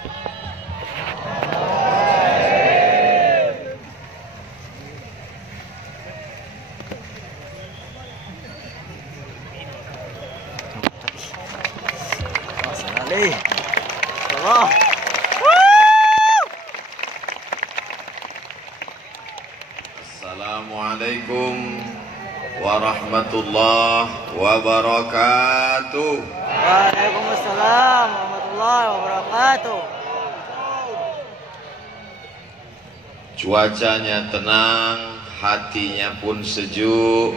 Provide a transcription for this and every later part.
Allah. Assalamualaikum warahmatullahi wabarakatuh. Waalaikumsalam warahmatullahi wabarakatuh. Cuacanya tenang, hatinya pun sejuk.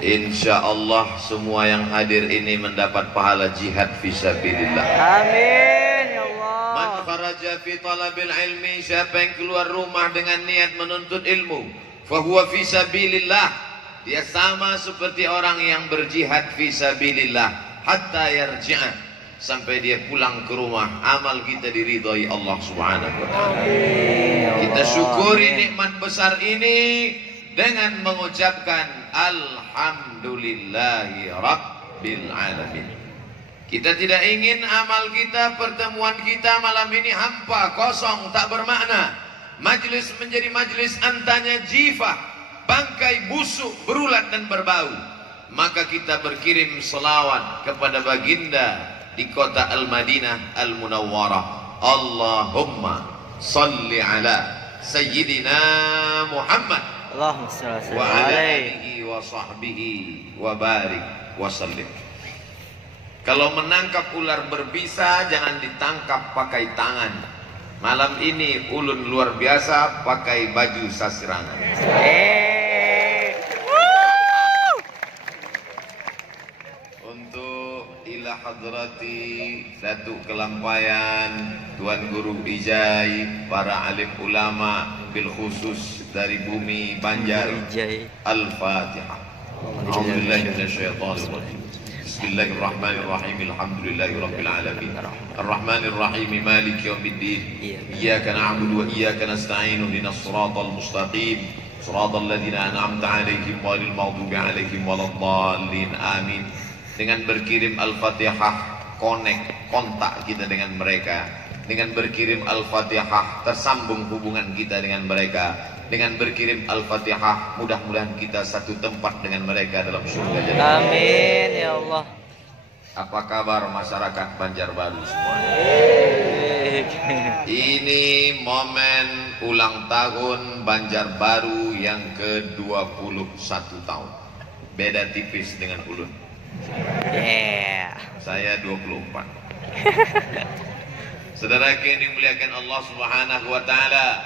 Insya Allah semua yang hadir ini mendapat pahala jihad fisabilillah. Amin ya Allah. Man kharaja fi talabil ilmi, siapa yang keluar rumah dengan niat menuntut ilmu, fahuwa fisabilillah, dia sama seperti orang yang berjihad fisabilillah hatta yarji'a, sampai dia pulang ke rumah. Amal kita diridhai Allah Subhanahu wa taala. Kita syukuri nikmat besar ini dengan mengucapkan alhamdulillahi rabbil alamin. Kita tidak ingin amal kita, pertemuan kita malam ini hampa, kosong, tak bermakna. Majlis menjadi majlis antanya jifah, bangkai busuk, berulat dan berbau. Maka kita berkirim selawat kepada baginda di kota Al-Madinah Al-Munawwarah. Allahumma salli ala Sayyidina Muhammad Allahumma shalli wa ala alaihi alihi wa sahbihi wa barik wa sallim. Kalau menangkap ular berbisa jangan ditangkap pakai tangan. Malam ini ulun luar biasa pakai baju sasirangan. Untuk ila hadrati Datuk Kelampayan, Tuan Guru Ijai, para alim ulama bil khusus dari bumi Banjar. Al-Fatihah. A'udzubillahi minasyaitonir rajim. Bismillahirrahmanirrahim. Alhamdulillahirabbil alamin. Arrahmanir rahim. Maliki yaumiddin. Iyyaka na'budu wa iyyaka nasta'in. Ihdinas siratal mustaqim. Siratal ladzina an'amta 'alaihim ghairil maghdubi 'alaihim waladdallin. Amin. Dengan berkirim Al-Fatihah, kontak kita dengan mereka. Dengan berkirim Al-Fatihah, tersambung hubungan kita dengan mereka. Dengan berkirim Al-Fatihah, mudah-mudahan kita satu tempat dengan mereka dalam surga jannah. Amin ya Allah. Apa kabar masyarakat Banjarbaru semuanya? Ini momen ulang tahun Banjarbaru yang ke-21 tahun. Beda tipis dengan ulun. Saya 24. Saudara yang dimuliakan Allah Subhanahu wa taala,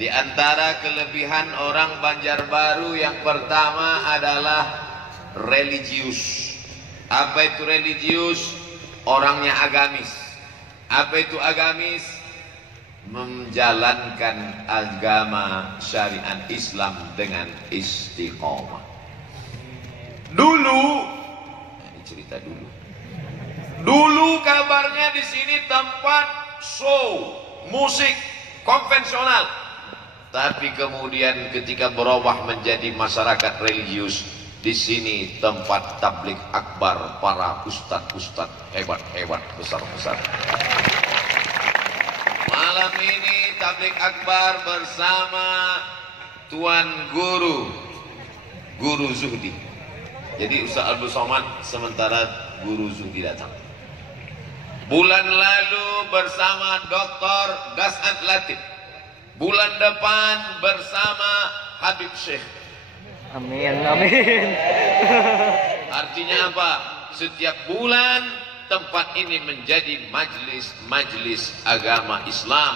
di antara kelebihan orang Banjarbaru yang pertama adalah religius. Apa itu religius? Orangnya agamis. Apa itu agamis? Menjalankan agama syariat Islam dengan istiqomah. Dulu, ini cerita dulu. Dulu kabarnya di sini tempat show musik konvensional. Tapi kemudian ketika berubah menjadi masyarakat religius, di sini tempat tablik akbar para ustadz-ustadz hebat-hebat, besar-besar. Malam ini tablik akbar bersama Tuan Guru Zuhdi. Jadi Ustaz Abdul Somad sementara Guru Zuhdi datang. Bulan lalu bersama Dr. Das'ad Latif. Bulan depan bersama Habib Syekh. Amin, amin. Artinya apa? Setiap bulan tempat ini menjadi majlis agama Islam.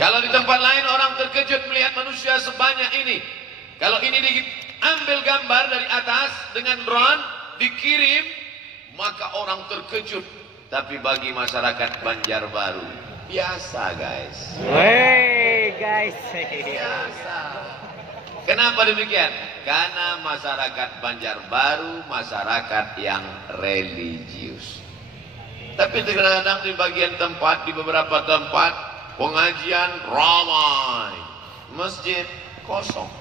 Kalau di tempat lain orang terkejut melihat manusia sebanyak ini. Kalau ini diambil gambar dari atas dengan drone, dikirim, maka orang terkejut. Tapi bagi masyarakat Banjarbaru, biasa guys. Wey guys. Biasa. Kenapa demikian? Karena masyarakat Banjarbaru masyarakat yang religius. Tapi terkadang di bagian tempat, di beberapa tempat pengajian ramai, masjid kosong.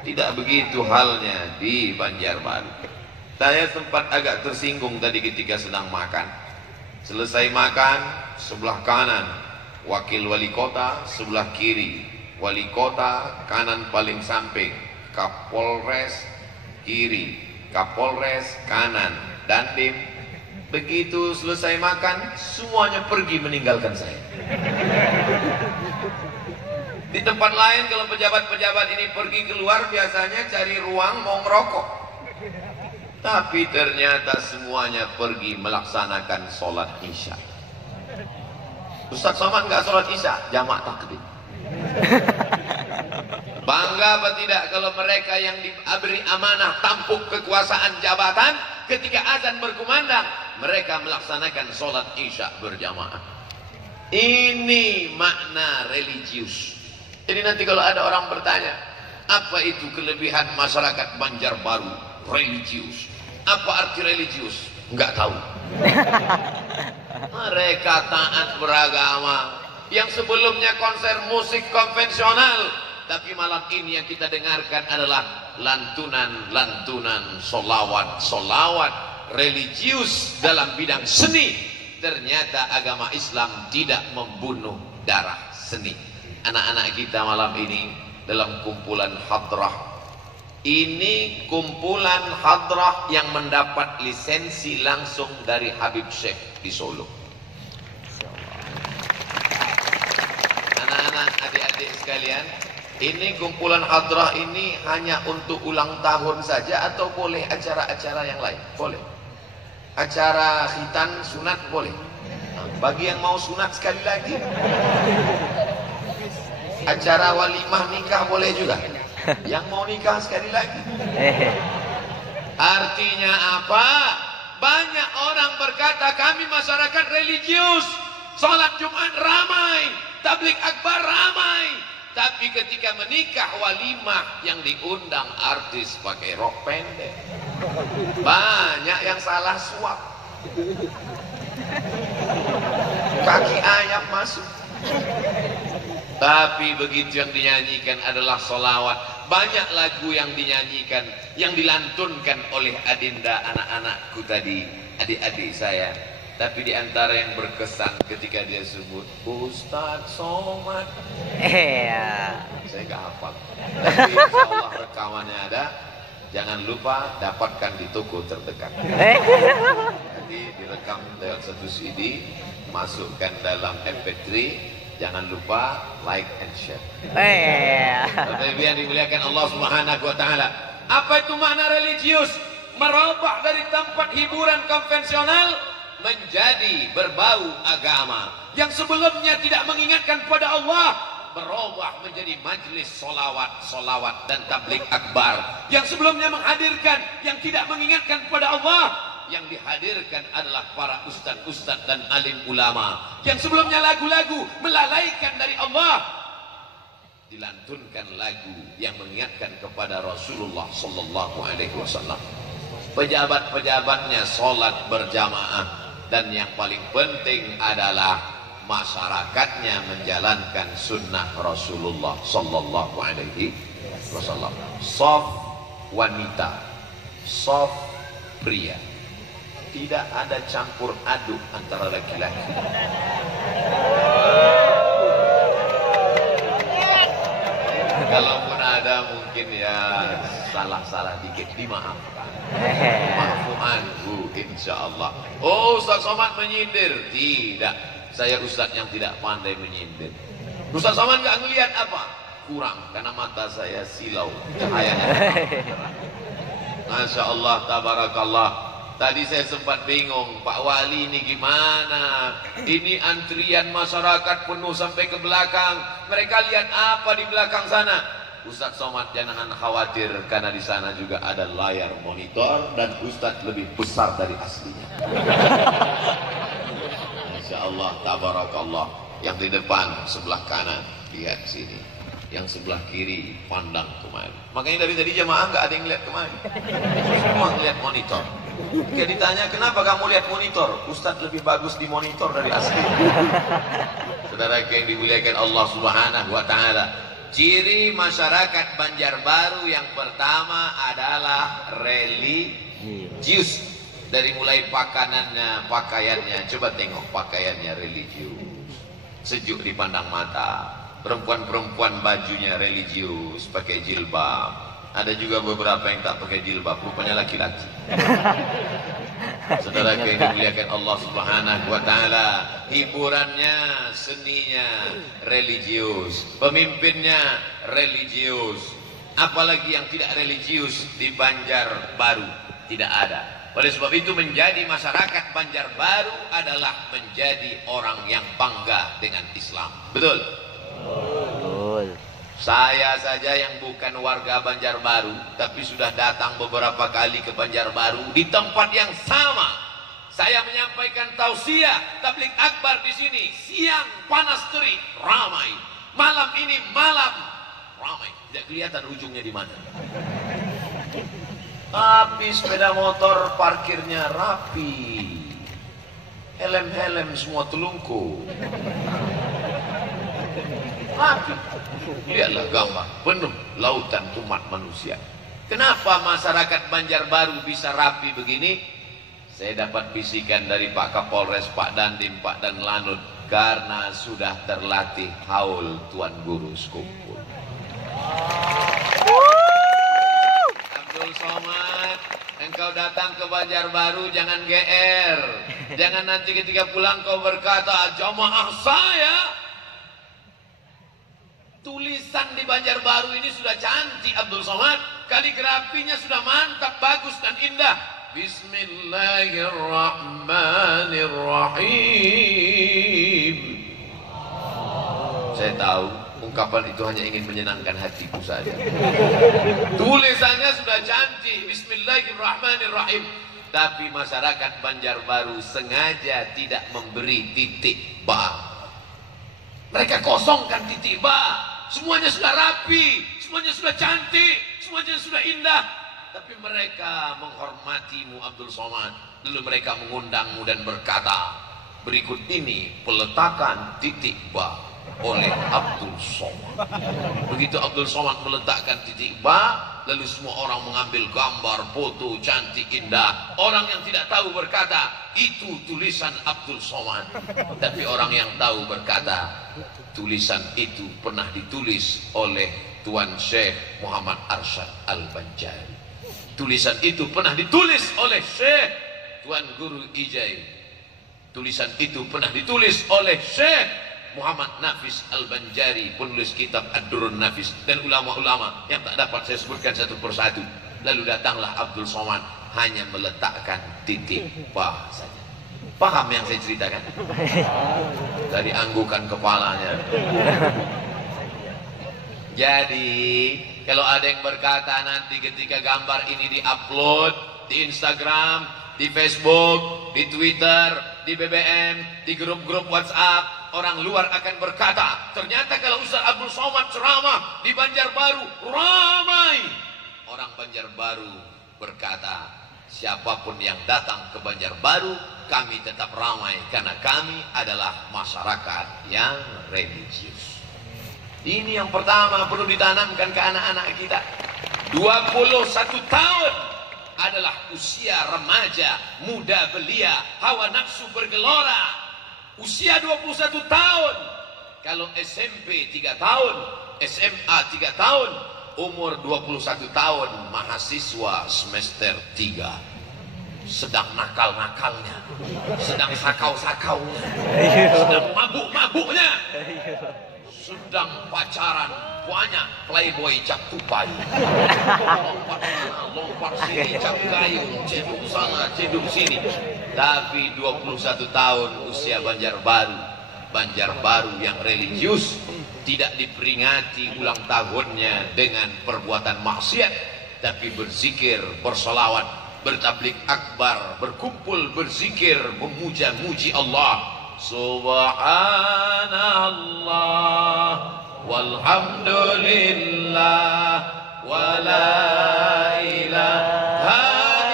Tidak begitu halnya di Banjarbaru. Saya sempat agak tersinggung tadi ketika sedang makan. Selesai makan, sebelah kanan wakil wali kota, sebelah kiri wali kota, kanan paling samping Kapolres, kiri Kapolres, kanan Dandim. Begitu selesai makan, semuanya pergi meninggalkan saya. Di tempat lain kalau pejabat-pejabat ini pergi keluar, biasanya cari ruang mau ngerokok. Tapi ternyata semuanya pergi melaksanakan sholat isya. Ustaz Somad nggak sholat isya, jamak takdim. Bangga apa tidak kalau mereka yang diberi amanah tampuk kekuasaan jabatan, ketika azan berkumandang mereka melaksanakan sholat isya berjamaah. Ini makna religius. Jadi nanti kalau ada orang bertanya, apa itu kelebihan masyarakat Banjarbaru? Religius. Apa arti religius? Enggak tahu. Mereka taat beragama. Yang sebelumnya konser musik konvensional, tapi malam ini yang kita dengarkan adalah lantunan-lantunan solawat religius dalam bidang seni. Ternyata agama Islam tidak membunuh darah seni. Anak-anak kita malam ini dalam kumpulan hadrah. Ini kumpulan hadrah yang mendapat lisensi langsung dari Habib Syekh di Solo. Anak-anak, adik-adik sekalian, ini kumpulan hadrah ini hanya untuk ulang tahun saja atau boleh acara-acara yang lain? Boleh. Acara khitan, sunat boleh. Bagi yang mau sunat sekali lagi. Acara walimah nikah boleh juga. Yang mau nikah sekali lagi. Artinya apa? Banyak orang berkata kami masyarakat religius, sholat Jumat ramai, tablik akbar ramai. Tapi ketika menikah walimah yang diundang artis pakai rok pendek, banyak yang salah suap, kaki ayam masuk. Tapi begitu yang dinyanyikan adalah solawat. Banyak lagu yang dinyanyikan, yang dilantunkan oleh adinda anak-anakku tadi, adik-adik saya. Tapi di antara yang berkesan ketika dia sebut Ustaz Somad, saya nggak hafal. Tapi insya Allah rekamannya ada. Jangan lupa dapatkan di toko terdekat. Jadi direkam lewat satu CD, masukkan dalam MP3. Jangan lupa like and share. Bapak Ibu yang dimuliakan Allah Subhanahu wa taala. Apa itu makna religius? Merubah dari tempat hiburan konvensional menjadi berbau agama. Yang sebelumnya tidak mengingatkan pada Allah, berubah menjadi majlis solawat dan tablik akbar. Yang sebelumnya menghadirkan yang tidak mengingatkan pada Allah, yang dihadirkan adalah para ustadz-ustadz dan alim ulama. Yang sebelumnya lagu-lagu melalaikan dari Allah, dilantunkan lagu yang mengingatkan kepada Rasulullah sallallahu alaihi wasallam. Pejabat-pejabatnya sholat berjamaah, dan yang paling penting adalah masyarakatnya menjalankan sunnah Rasulullah sallallahu alaihi wasallam. Shaf wanita, shaf pria. Tidak ada campur aduk antara laki-laki. Kalaupun ada mungkin ya salah-salah dikit, dimaafkan. Maafuan insyaallah. Oh, Ustaz Somad menyindir. Tidak, saya Ustaz yang tidak pandai menyindir. Ustaz Somad nggak ngelihat apa? Kurang, karena mata saya silau cahayanya. Masya Allah, tabarakallah. Tadi saya sempat bingung, Pak Wali ini gimana? Ini antrian masyarakat penuh sampai ke belakang. Mereka lihat apa di belakang sana? Ustaz Somad jangan khawatir, karena di sana juga ada layar monitor dan Ustaz lebih besar dari aslinya. Masya Allah, tabarakallah. Yang di depan sebelah kanan lihat sini, yang sebelah kiri pandang kemari. Makanya dari tadi jamaah nggak ada yang lihat kemari, semua lihat monitor. Ketika ditanya kenapa kamu lihat monitor, Ustadz lebih bagus di monitor dari asli. Saudara yang dimuliakan Allah Subhanahu wa taala, ciri masyarakat Banjarbaru yang pertama adalah religius. Dari mulai pakanannya, pakaiannya, coba tengok pakaiannya religius, sejuk dipandang mata. Perempuan-perempuan bajunya religius, pakai jilbab. Ada juga beberapa yang tak pakai jilbab, rupanya laki-laki. Saudara yang dimuliakan Allah Subhanahu wa taala, hiburannya, seninya religius, pemimpinnya religius. Apalagi yang tidak religius di Banjarbaru tidak ada. Oleh sebab itu menjadi masyarakat Banjarbaru adalah menjadi orang yang bangga dengan Islam. Betul? Betul. Saya saja yang bukan warga Banjarbaru, tapi sudah datang beberapa kali ke Banjarbaru di tempat yang sama. Saya menyampaikan tausiah tabligh akbar di sini. Siang panas terik, ramai. Malam ini malam ramai. Tidak kelihatan ujungnya di mana. Tapi sepeda motor parkirnya rapi. Helm-helm semua telungkup. Rapi. Lihatlah gambar penuh lautan umat manusia. Kenapa masyarakat Banjarbaru bisa rapi begini? Saya dapat bisikan dari Pak Kapolres, Pak Dandim, Pak Danlanut, karena sudah terlatih haul Tuan Guru Sekumpul. Abdul Somad, engkau datang ke Banjarbaru jangan GR. Jangan nanti ketika pulang kau berkata, jamaah saya, tulisan di Banjarbaru ini sudah cantik Abdul Somad, kaligrafinya sudah mantap, bagus dan indah. Bismillahirrahmanirrahim. Saya tahu ungkapan itu hanya ingin menyenangkan hatiku saja. Tulisannya sudah cantik, Bismillahirrahmanirrahim. Tapi masyarakat Banjarbaru sengaja tidak memberi titik ba. Mereka kosongkan titik ba. Semuanya sudah rapi, semuanya sudah cantik, semuanya sudah indah. Tapi mereka menghormatimu Abdul Somad. Lalu mereka mengundangmu dan berkata, berikut ini peletakan titik ba oleh Abdul Somad. Begitu Abdul Somad meletakkan titik ba, lalu semua orang mengambil gambar, foto, cantik, indah. Orang yang tidak tahu berkata, itu tulisan Abdul Somad. Tapi orang yang tahu berkata, tulisan itu pernah ditulis oleh Tuan Syekh Muhammad Arsyad Al-Banjari. Tulisan itu pernah ditulis oleh Syekh Tuan Guru Ijai. Tulisan itu pernah ditulis oleh Syekh Muhammad Nafis Al-Banjari, penulis kitab Ad-Durrun Nafis, dan ulama-ulama yang tak dapat saya sebutkan satu persatu. Lalu datanglah Abdul Somad hanya meletakkan titik ba saja. Paham yang saya ceritakan? Dari anggukan kepalanya. Jadi kalau ada yang berkata nanti ketika gambar ini diupload di Instagram, di Facebook, di Twitter, di BBM, di grup-grup WhatsApp, orang luar akan berkata, ternyata kalau Ustaz Abdul Somad ceramah di Banjarbaru ramai. Orang Banjarbaru berkata, siapapun yang datang ke Banjarbaru, kami tetap ramai karena kami adalah masyarakat yang religius. Ini yang pertama perlu ditanamkan ke anak-anak kita. 21 tahun adalah usia remaja, muda belia, hawa nafsu bergelora. Usia 21 tahun. Kalau SMP 3 tahun, SMA 3 tahun, umur 21 tahun, mahasiswa semester 3. Sedang nakal-nakalnya, sedang sakau-sakaunya, sedang mabuk-mabuknya, sedang pacaran banyak playboy cap tupai, lompat sana, lompat sini, cap gayung, ceduk sana, ceduk sini. Tapi 21 tahun usia Banjarbaru yang religius, tidak diperingati ulang tahunnya dengan perbuatan maksiat, tapi berzikir, bersolawat, bertabligh akbar, berkumpul berzikir, memuja-muji Allah. Subhanallah walhamdulillah wa la ilaha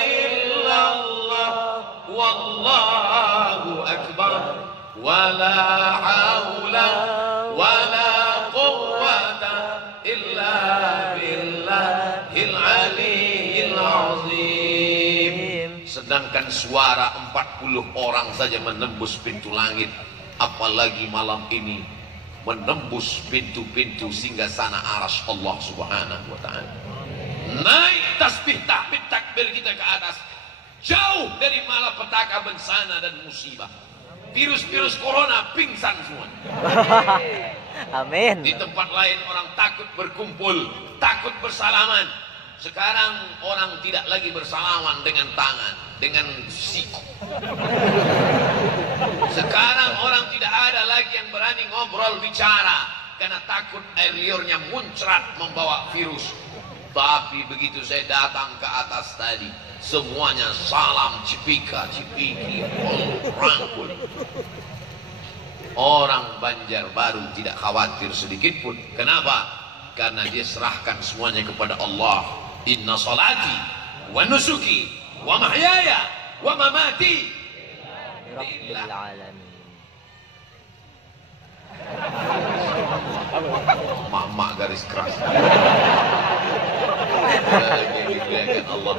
illallah wallahu akbar wa la hawla wa la quwwata illa billahil aliyyil azim. Sedangkan bukan suara 40 orang saja menembus pintu langit, apalagi malam ini menembus pintu-pintu singgasana arsy Allah Subhanahu wa taala. Naik tasbih tahmid takbir kita ke atas, jauh dari malapetaka, bencana dan musibah. Virus-virus corona pingsan semua. Amin. Di tempat lain orang takut berkumpul, takut bersalaman. Sekarang orang tidak lagi bersalaman dengan tangan, dengan siku. Sekarang orang tidak ada lagi yang berani ngobrol bicara karena takut air liurnya muncrat membawa virus. Tapi begitu saya datang ke atas tadi, semuanya salam cipika cipiki, rangkul. Orang Banjarbaru tidak khawatir sedikit pun. Kenapa? Karena dia serahkan semuanya kepada Allah. Inna salati wa nusuki wa mahyaya wa mamati Rabbil alamin. Mak garis keras. Allah.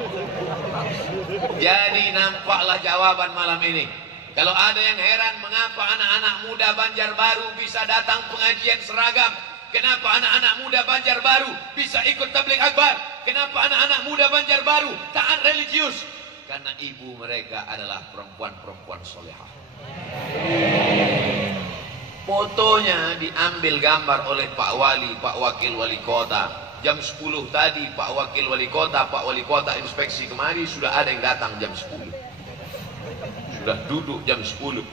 Jadi nampaklah jawaban malam ini. Kalau ada yang heran mengapa anak-anak muda Banjarbaru bisa datang pengajian seragam, kenapa anak-anak muda Banjarbaru bisa ikut tabligh akbar, kenapa anak-anak muda Banjarbaru taat religius, karena ibu mereka adalah perempuan-perempuan solehah. Fotonya diambil gambar oleh Pak Wali, Pak Wakil Wali Kota. Jam 10 tadi Pak Wakil Wali Kota, Pak Wali Kota inspeksi kemari, sudah ada yang datang jam 10. Sudah duduk jam 10.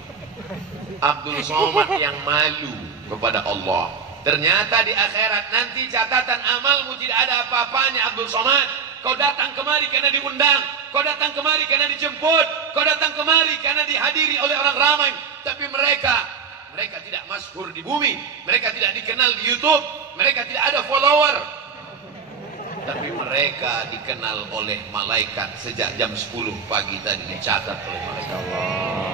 Abdul Somad yang malu kepada Allah. Ternyata di akhirat nanti catatan amalmu tidak ada apa-apanya. Abdul Somad, kau datang kemari karena diundang, kau datang kemari karena dijemput, kau datang kemari karena dihadiri oleh orang ramai. Tapi mereka tidak masyhur di bumi, mereka tidak dikenal di YouTube, mereka tidak ada follower. Tapi mereka dikenal oleh malaikat sejak jam 10 pagi tadi, dicatat oleh malaikat.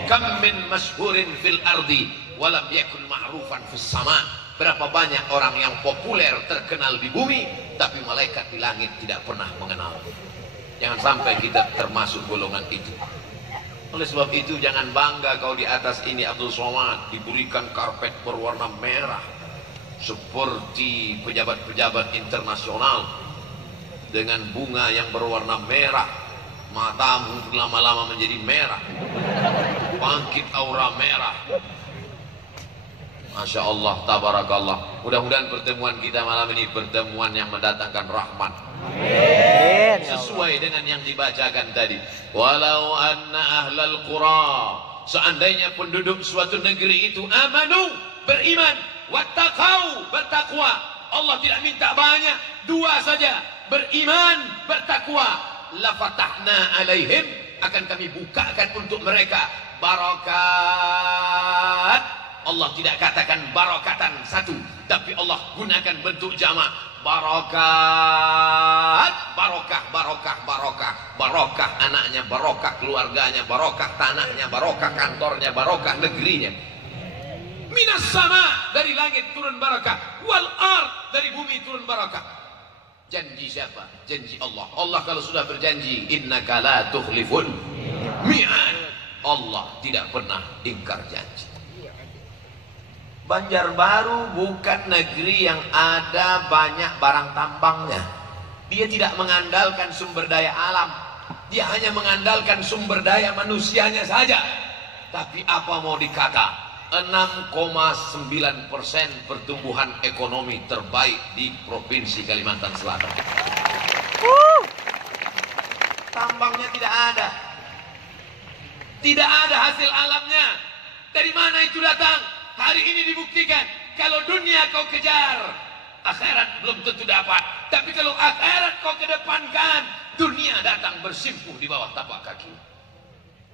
Kam min masyhurin fil ardi walam yakun ma'rufan fis sama. Berapa banyak orang yang populer terkenal di bumi, tapi malaikat di langit tidak pernah mengenal. Jangan sampai kita termasuk golongan itu. Oleh sebab itu jangan bangga kau di atas ini Abdul Somad diberikan karpet berwarna merah seperti pejabat-pejabat internasional, dengan bunga yang berwarna merah, matamu lama-lama menjadi merah, bangkit aura merah. Masya Allah, tabarakallah. Mudah-mudahan pertemuan kita malam ini pertemuan yang mendatangkan rahmat. Amin. Sesuai dengan yang dibacakan tadi. Walau anna ahlal qura, seandainya penduduk suatu negeri itu amanu, beriman, wattaqau, bertakwa. Allah tidak minta banyak, 2 saja, beriman, bertakwa. La fatahna alaihim, akan kami bukakan untuk mereka barakat. Allah tidak katakan barakatan satu, tapi Allah gunakan bentuk jamak. Barakat, barokah, barokah, barokah, barokah anaknya, barokah keluarganya, barokah tanahnya, barokah kantornya, barokah negerinya. Minas sama, dari langit turun barakah, wal ard, dari bumi turun barakah. Janji siapa? Janji Allah. Allah kalau sudah berjanji, innaka la tukhliful mi'ad. Allah tidak pernah ingkar janji. Banjarbaru bukan negeri yang ada banyak barang tambangnya. Dia tidak mengandalkan sumber daya alam. Dia hanya mengandalkan sumber daya manusianya saja. Tapi apa mau dikata, 6,9% pertumbuhan ekonomi terbaik di Provinsi Kalimantan Selatan. Tambangnya tidak ada. Tidak ada hasil alamnya. Dari mana itu datang? Hari ini dibuktikan. Kalau dunia kau kejar, akhirat belum tentu dapat. Tapi kalau akhirat kau kedepankan, dunia datang bersimpuh di bawah tapak kaki.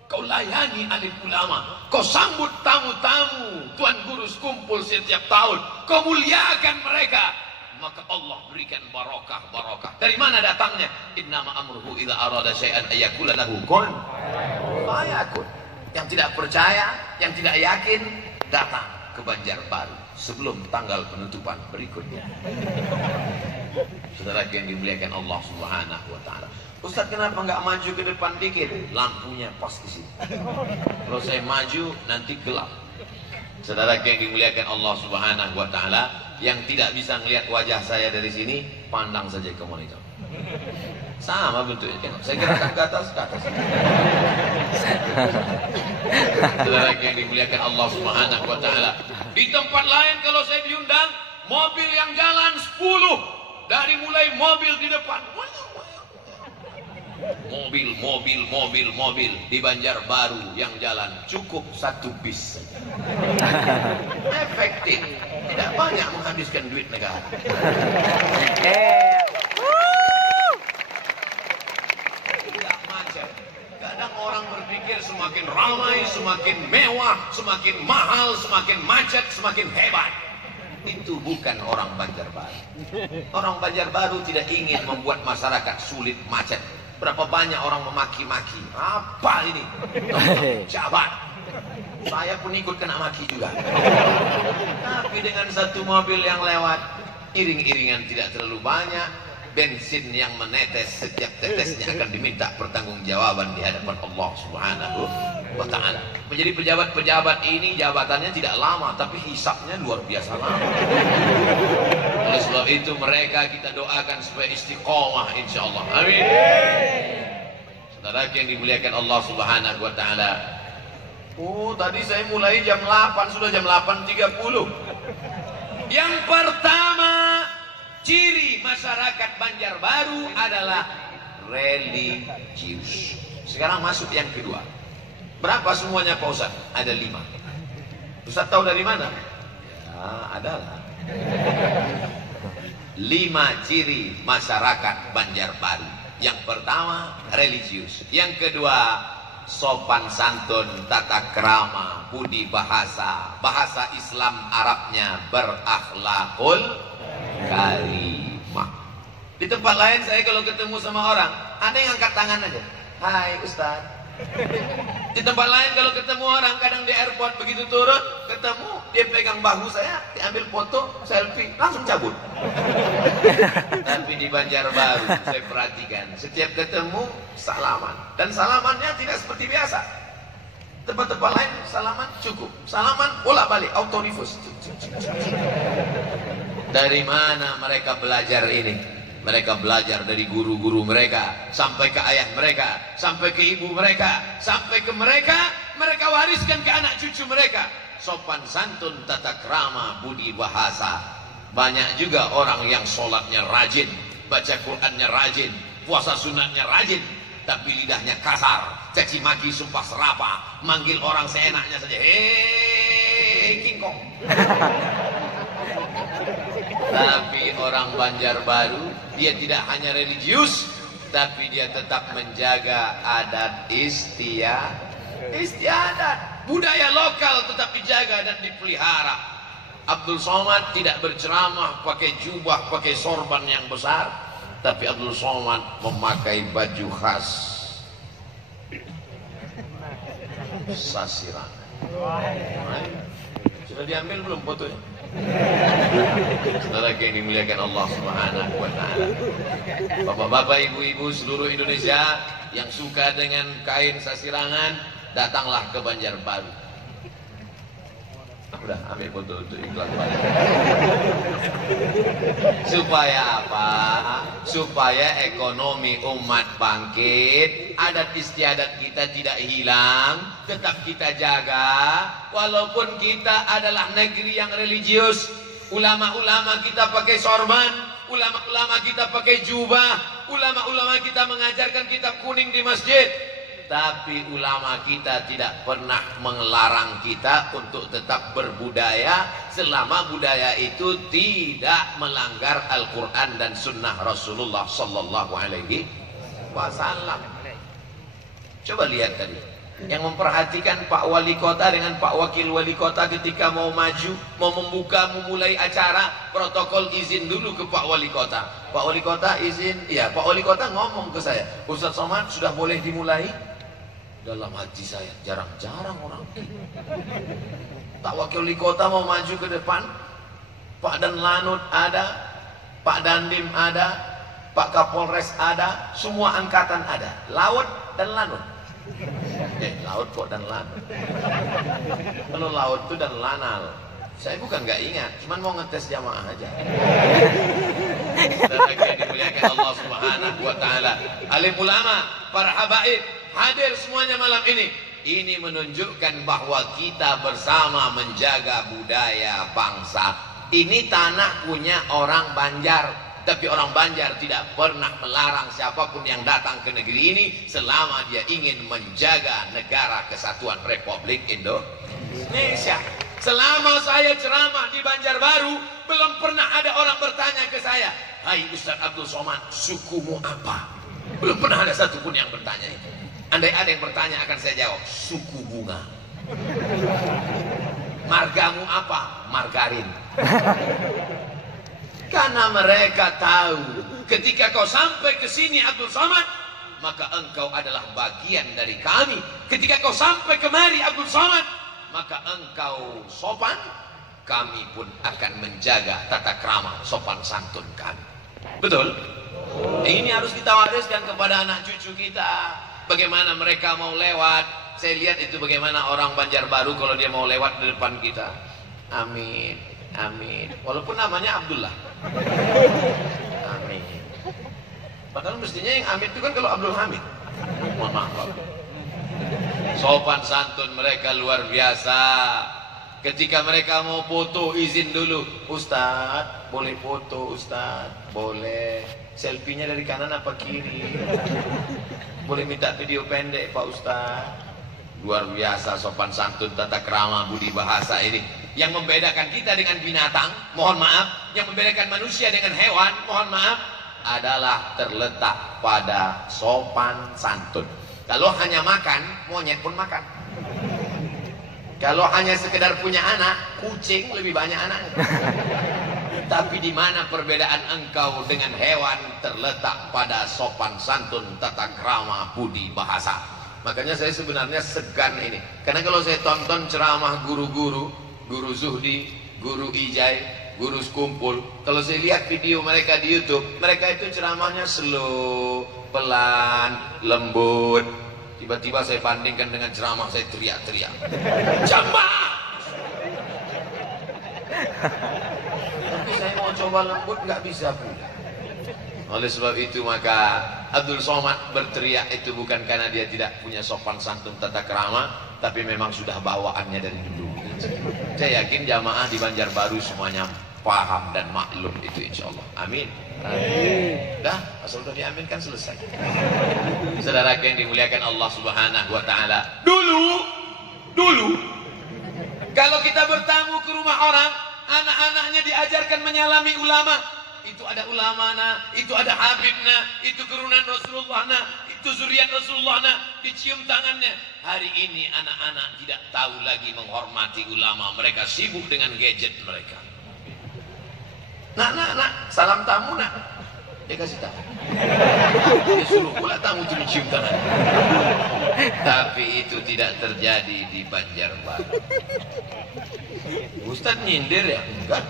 Kau layani alim ulama, kau sambut tamu-tamu, tuan guru kumpul setiap tahun, kau muliakan mereka, maka Allah berikan barokah. Dari mana datangnya? Innama amruhu idza arada syai'an ayyakula lahu kun fayakun. Yang tidak percaya, yang tidak yakin, datang ke Banjarbaru. sebelum tanggal penutupan berikutnya. Saudara yang dimuliakan Allah Subhanahu wa taala. Ustaz, kenapa nggak maju ke depan dikit? Lampunya pas di sini. Kalau saya maju nanti gelap. Saudara yang dimuliakan Allah Subhanahu wa taala, yang tidak bisa melihat wajah saya dari sini, pandang saja ke monitor. Sama bentuknya, kan? Saya gerakan ke atas. Saudara yang dimuliakan Allah Subhanahu wa taala, di tempat lain kalau saya diundang, mobil yang jalan 10, dari mulai mobil di depan, mobil di Banjarbaru yang jalan cukup 1 bis saja. Efektif, tidak banyak menghabiskan duit negara. Tidak macet. Kadang orang berpikir semakin ramai, semakin mewah, semakin mahal, semakin macet, semakin hebat. Itu bukan orang Banjarbaru. Orang Banjarbaru tidak ingin membuat masyarakat sulit macet. Berapa banyak orang memaki-maki, apa ini? Jabat. Saya pun ikut kena maki juga. Tapi dengan satu mobil yang lewat, iring-iringan tidak terlalu banyak, bensin yang menetes, setiap tetesnya akan diminta pertanggungjawaban di hadapan Allah Subhanahu wa taala. Menjadi pejabat-pejabat ini jabatannya tidak lama, tapi hisapnya luar biasa lama. Oleh sebab itu mereka kita doakan supaya istiqomah insyaallah. Amin. Saudara yang dimuliakan Allah Subhanahu wa taala. Oh, tadi saya mulai jam 8, sudah jam 8.30. Yang pertama, ciri masyarakat Banjarbaru adalah religius. Sekarang masuk yang kedua. Berapa semuanya Pak Ustaz? Ada 5. Ustaz tahu dari mana? Ya, adalah 5 ciri masyarakat Banjarbaru. Yang pertama, religius. Yang kedua, sopan santun, tata krama, budi bahasa. Bahasa Islam Arabnya berakhlakul karimah. Di tempat lain saya kalau ketemu sama orang, ada yang angkat tangan aja. Hai Ustaz. Di tempat lain kalau ketemu orang, kadang di airport begitu turun, ketemu, dia pegang bahu saya, diambil foto, selfie, langsung cabut. Tapi di Banjarbaru saya perhatikan, setiap ketemu salaman, dan salamannya tidak seperti biasa. Tempat-tempat lain salaman cukup, salaman bolak-balik, auto reverse. Dari mana mereka belajar ini? Mereka belajar dari guru-guru mereka, sampai ke ayah mereka, sampai ke ibu mereka, sampai ke mereka, mereka wariskan ke anak cucu mereka. Sopan santun, tata krama, budi bahasa. Banyak juga orang yang sholatnya rajin, baca Qur'annya rajin, puasa sunatnya rajin, tapi lidahnya kasar, caci maki, sumpah serapah, manggil orang seenaknya saja. Hei, King Kong. Tapi orang Banjarbaru, dia tidak hanya religius, tapi dia tetap menjaga adat istiadat. Budaya lokal tetap dijaga dan dipelihara. Abdul Somad tidak berceramah pakai jubah, pakai sorban yang besar, tapi Abdul Somad memakai baju khas Sasirangan. Sudah diambil belum fotonya? Saudara yang dimuliakan Allah Subhanahu wa taala. Bapak-bapak, ibu-ibu seluruh Indonesia yang suka dengan kain Sasirangan, datanglah ke Banjarbaru. Udah ambil foto untuk iklan balik. Supaya apa? Supaya ekonomi umat bangkit, adat istiadat kita tidak hilang, tetap kita jaga. Walaupun kita adalah negeri yang religius, ulama-ulama kita pakai sorban, ulama-ulama kita pakai jubah, ulama-ulama kita mengajarkan kitab kuning di masjid. Tapi ulama kita tidak pernah melarang kita untuk tetap berbudaya selama budaya itu tidak melanggar Al-Quran dan Sunnah Rasulullah Sallallahu Alaihi Wasallam. Coba lihat tadi, yang memperhatikan Pak Wali Kota dengan Pak Wakil Wali Kota ketika mau maju, mau memulai acara, protokol izin dulu ke Pak Wali Kota. Pak Wali Kota izin, ya Pak Wali Kota ngomong ke saya, Ustaz Somad sudah boleh dimulai? Dalam hati saya, jarang-jarang orang. Pak Wakil Wali Kota mau maju ke depan, Pak Danlanut ada, Pak Dandim ada, Pak Kapolres ada, semua angkatan ada. Laut dan Lanut. Laut kok dan Lanut? Kalau laut itu dan Lanal. Saya bukan nggak ingat, cuman mau ngetes jamaah aja. Dan akhirnya dimuliakan Allah Subhanahu wa Ta'ala. Alim ulama, para habaib hadir semuanya malam ini. Ini menunjukkan bahwa kita bersama menjaga budaya bangsa. Ini tanah punya orang Banjar, tapi orang Banjar tidak pernah melarang siapapun yang datang ke negeri ini selama dia ingin menjaga negara kesatuan Republik Indonesia. Selama saya ceramah di Banjarbaru, belum pernah ada orang bertanya ke saya, "Hai Ustaz Abdul Somad, sukumu apa?" Belum pernah ada satupun yang bertanya itu. Andai ada yang bertanya akan saya jawab, "Suku bunga." Margamu apa? Margarin. Karena mereka tahu ketika kau sampai ke sini Abdul Somad, maka engkau adalah bagian dari kami. Ketika kau sampai kemari Abdul Somad, maka engkau sopan, kami pun akan menjaga tata krama sopan santun kami. Betul? Ini harus kita wariskan kepada anak cucu kita. Bagaimana mereka mau lewat. Saya lihat itu bagaimana orang Banjarbaru kalau dia mau lewat di depan kita. Amin, amin. Walaupun namanya Abdullah. Amin. Padahal mestinya yang amin itu kan kalau Abdul Hamid. Mohon maaf Pak. Sopan santun mereka luar biasa. Ketika mereka mau foto, izin dulu. Ustadz, boleh foto Ustadz? Boleh. Selfie-nya dari kanan apa kiri? Boleh minta video pendek Pak Ustadz? Luar biasa sopan santun, tata krama, budi bahasa ini. Yang membedakan kita dengan binatang, mohon maaf. Yang membedakan manusia dengan hewan, mohon maaf, adalah terletak pada sopan santun. Kalau hanya makan, monyet pun makan. Kalau hanya sekedar punya anak, kucing lebih banyak anaknya. Tapi di mana perbedaan engkau dengan hewan terletak pada sopan santun, tata krama, budi bahasa. Makanya saya sebenarnya segan ini. Karena kalau saya tonton ceramah guru-guru, guru Zuhdi, guru Ijai, guru Skumpul, kalau saya lihat video mereka di YouTube, mereka itu ceramahnya slow, pelan, lembut. Tiba-tiba saya bandingkan dengan ceramah saya teriak-teriak. Jamaah! Tapi saya mau coba lembut nggak bisa pula. Oleh sebab itu maka Abdul Somad berteriak itu bukan karena dia tidak punya sopan santun tata krama, tapi memang sudah bawaannya dari dulu. Saya yakin jamaah di Banjarbaru semuanya paham dan maklum itu insya Allah. Amin. Amin. Dah, asal udah diaminkan selesai. Saudara yang dimuliakan Allah Subhanahu wa Ta'ala. Dulu kalau kita bertamu ke rumah orang, anak-anaknya diajarkan menyalami ulama. Itu ada ulama na, itu ada habib na, itu keturunan Rasulullah na, itu zuriat Rasulullah na, dicium tangannya. Hari ini anak-anak tidak tahu lagi menghormati ulama, mereka sibuk dengan gadget mereka. Nak, salam tamu nak. Dia kasih tahu. Dia suruh pula tamu itu dicium tangan. Tapi itu tidak terjadi di Banjarbaru. Ustaz nyindir ya? Enggak.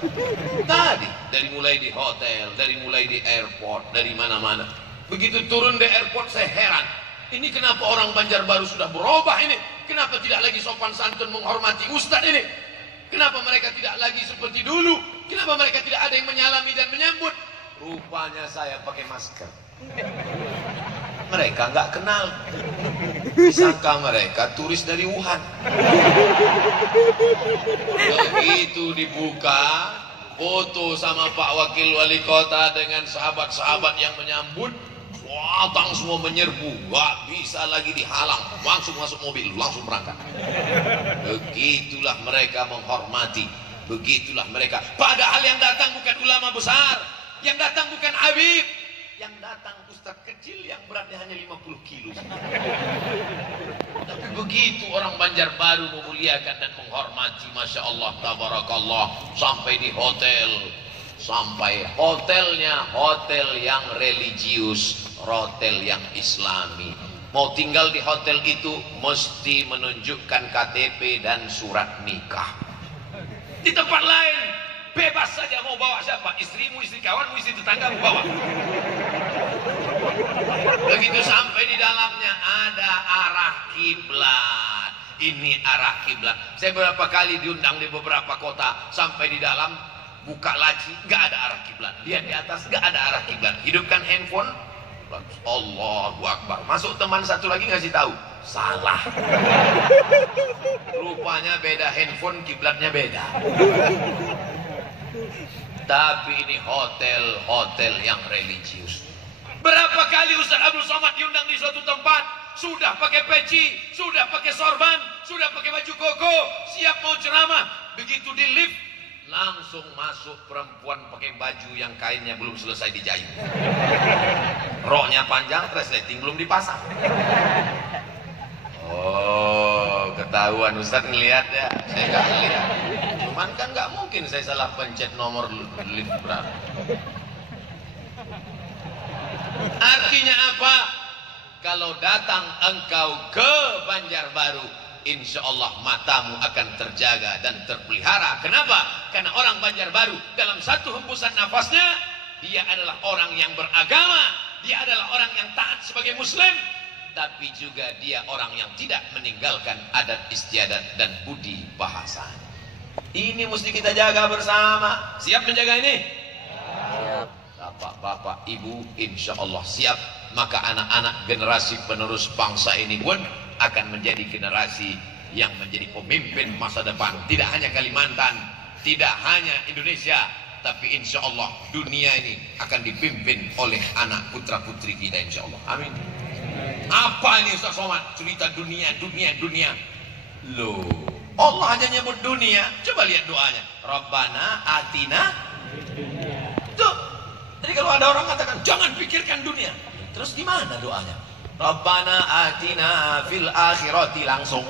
Tadi dari mulai di hotel, dari mulai di airport, dari mana-mana. Begitu turun di airport saya heran. Ini kenapa orang Banjarbaru sudah berubah ini? Kenapa tidak lagi sopan santun menghormati ustaz ini? Kenapa mereka tidak lagi seperti dulu? Kenapa mereka tidak ada yang menyalami dan menyambut? Rupanya saya pakai masker. Mereka nggak kenal. Disangka mereka turis dari Wuhan. Begitu dibuka foto sama Pak Wakil Wali Kota dengan sahabat-sahabat yang menyambut, datang semua menyerbu, nggak bisa lagi dihalang, langsung masuk mobil, langsung berangkat. Begitulah mereka menghormati, begitulah mereka. Padahal yang datang bukan ulama besar, yang datang bukan habib, yang datang ustaz kecil yang beratnya hanya 50 kilo. Tapi begitu orang Banjarbaru memuliakan dan menghormati, masya Allah, tabarakallah, sampai di hotel, sampai hotelnya hotel yang religius, hotel yang islami. Mau tinggal di hotel itu mesti menunjukkan KTP dan surat nikah. Di tempat lain bebas saja mau bawa siapa, istrimu, istri kawanmu, istri tetanggamu, bawa. Begitu sampai di dalamnya ada arah kiblat. Ini arah kiblat. Saya beberapa kali diundang di beberapa kota, sampai di dalam buka laci, nggak ada arah kiblat. Lihat di atas, nggak ada arah kiblat. Hidupkan handphone, Allahu Akbar. Masuk teman satu lagi ngasih tahu, salah. Rupanya beda handphone, kiblatnya beda. Tapi ini hotel-hotel yang religius. Berapa kali Ustaz Abdul Somad diundang di suatu tempat, sudah pakai peci, sudah pakai sorban, sudah pakai baju koko, siap mau ceramah. Begitu di lift, langsung masuk perempuan pakai baju yang kainnya belum selesai dijahit. Roknya panjang, resleting belum dipasang. Oh, ketahuan Ustaz ngelihat ya. Saya nggak ngelihat. Cuman kan nggak mungkin saya salah pencet nomor lift berapa. Artinya apa? Kalau datang engkau ke Banjarbaru, insya Allah matamu akan terjaga dan terpelihara. Kenapa? Karena orang Banjarbaru dalam satu hembusan nafasnya, dia adalah orang yang beragama, dia adalah orang yang taat sebagai muslim, tapi juga dia orang yang tidak meninggalkan adat istiadat dan budi bahasa. Ini mesti kita jaga bersama. Siap menjaga ini? Siap. Bapak-bapak, ibu, insya Allah siap. Maka anak-anak generasi penerus bangsa ini pun akan menjadi generasi yang menjadi pemimpin masa depan. Tidak hanya Kalimantan, tidak hanya Indonesia, tapi insya Allah dunia ini akan dipimpin oleh anak putra putri kita, insya Allah. Amin. Apa ini Ustaz Somad? Cerita dunia. Loh, Allah hanya nyebut dunia. Coba lihat doanya. Rabbana atina. Tuh. Jadi kalau ada orang katakan jangan pikirkan dunia, terus gimana doanya? Rabbana atina fil akhirati, langsung.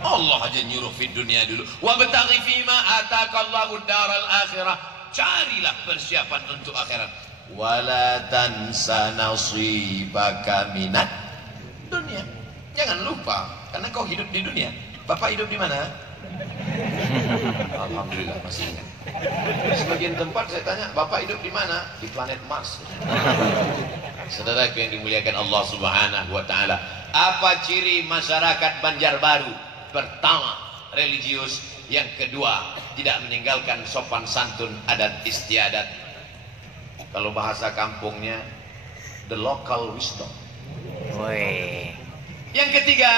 Allah aja nyuruh fid dunia dulu. Wa bataghi fima ataqallahu daral akhirah. Carilah persiapan untuk akhirat. Wala tansa nasibaka minat dunia. Jangan lupa, karena kau hidup di dunia. Bapak hidup di mana? Alhamdulillah masih ingat. Sebagian tempat saya tanya, Bapak hidup di mana? Di planet Mars. Saudara yang dimuliakan Allah Subhanahu wa taala. Apa ciri masyarakat Banjarbaru? Pertama, religius. Yang kedua, tidak meninggalkan sopan santun adat istiadat. Kalau bahasa kampungnya, the local wisdom. Woi. Yang ketiga,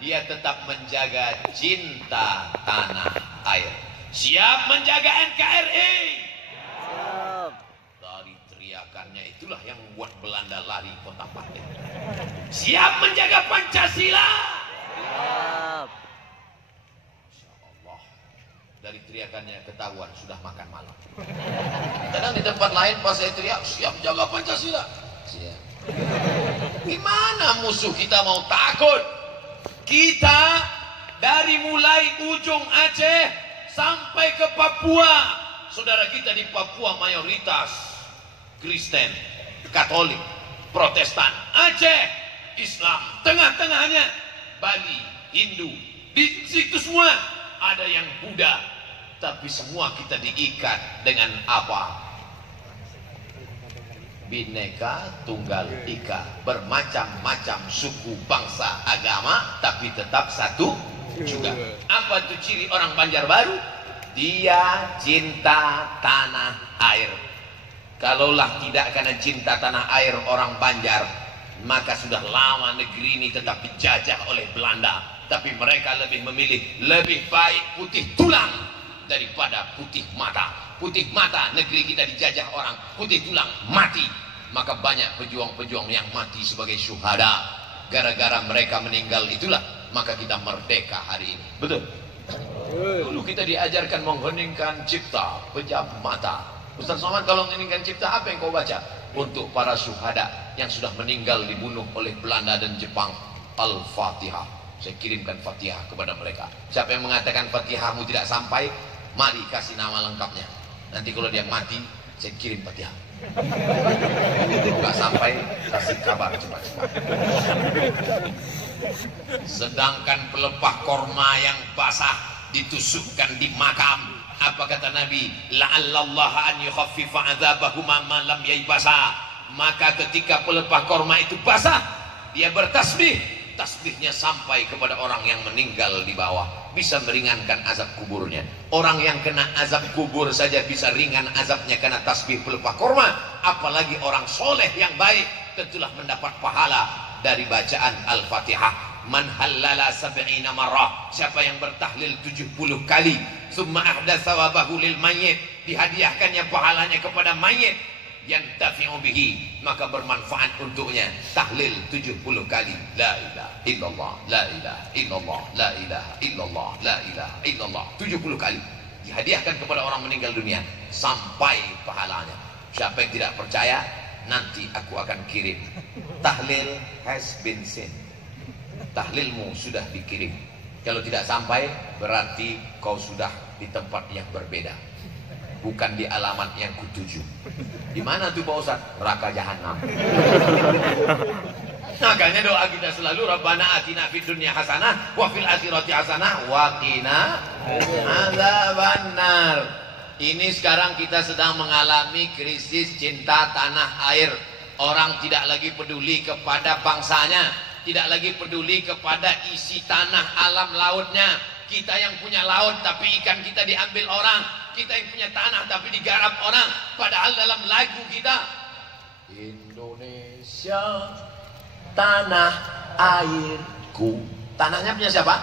dia tetap menjaga cinta tanah air. Siap menjaga NKRI. Siap. Dari teriakannya itulah yang membuat Belanda lari kota Paten. Siap menjaga Pancasila. Siap. Masya Allah. Dari teriakannya ketahuan sudah makan malam. Kadang di tempat lain pas saya teriak, siap jaga Pancasila. Siap. Gimana musuh kita mau takut? Kita dari mulai ujung Aceh sampai ke Papua, saudara kita di Papua mayoritas Kristen, Katolik, Protestan. Aceh Islam, tengah-tengahnya Bali, Hindu. Di situ semua ada yang Buddha, tapi semua kita diikat dengan apa? Bineka Tunggal Ika, bermacam-macam suku, bangsa, agama, tapi tetap satu juga. Apa itu ciri orang Banjarbaru? Dia cinta tanah air. Kalaulah tidak karena cinta tanah air orang Banjar, maka sudah lama negeri ini tetap dijajah oleh Belanda. Tapi mereka lebih memilih lebih baik putih tulang daripada putih mata. Putih mata negeri kita dijajah orang, putih tulang mati. Maka banyak pejuang-pejuang yang mati sebagai syuhada. Gara-gara mereka meninggal itulah maka kita merdeka hari ini. Betul? Dulu kita diajarkan mengheningkan cipta, pejam mata. Ustaz Somad, kalau mengheningkan cipta apa yang kau baca? Untuk para syuhada yang sudah meninggal dibunuh oleh Belanda dan Jepang. Al-Fatihah. Saya kirimkan Fatihah kepada mereka. Siapa yang mengatakan Fatihahmu tidak sampai, mari kasih nama lengkapnya. Nanti kalau dia mati, saya kirim Fatihah. Kalau nggak sampai, kasih kabar cepat-cepat. Sedangkan pelepah korma yang basah ditusukkan di makam. Apa kata Nabi? La'allallaha an yukhaffifa adzabahuma ma lam yaibasa. Maka ketika pelepah korma itu basah, dia bertasbih, tasbihnya sampai kepada orang yang meninggal di bawah, bisa meringankan azab kuburnya. Orang yang kena azab kubur saja bisa ringan azabnya karena tasbih pelepah korma, apalagi orang soleh yang baik tentulah mendapat pahala dari bacaan Al-Fatihah. Man halala sab'ina marrah, siapa yang bertahlil 70 kali, summa ahda sawabahu lil mayyit, dihadiahkannya pahalanya kepada mayit, yantafi'u bihi, maka bermanfaat untuknya tahlil 70 kali la ilaha illallah, la ilaha illallah, la ilaha illallah, la ilaha illallah, 70 kali dihadiahkan kepada orang meninggal dunia sampai pahalanya. Siapa yang tidak percaya, nanti aku akan kirim. Tahlil has been sent, tahlilmu sudah dikirim. Kalau tidak sampai, berarti kau sudah di tempat yang berbeda, bukan di alamat yang kutuju. Di mana tuh Pak Ustaz? Neraka jahanam. Makanya doa kita selalu, Rabbana atina fid dunya hasanah wa fil akhirati hasanah wa qina adzabannar. Ini sekarang kita sedang mengalami krisis cinta tanah air. Orang tidak lagi peduli kepada bangsanya, tidak lagi peduli kepada isi tanah alam lautnya. Kita yang punya laut tapi ikan kita diambil orang, kita yang punya tanah tapi digarap orang. Padahal dalam lagu kita, Indonesia tanah airku. Tanahnya punya siapa?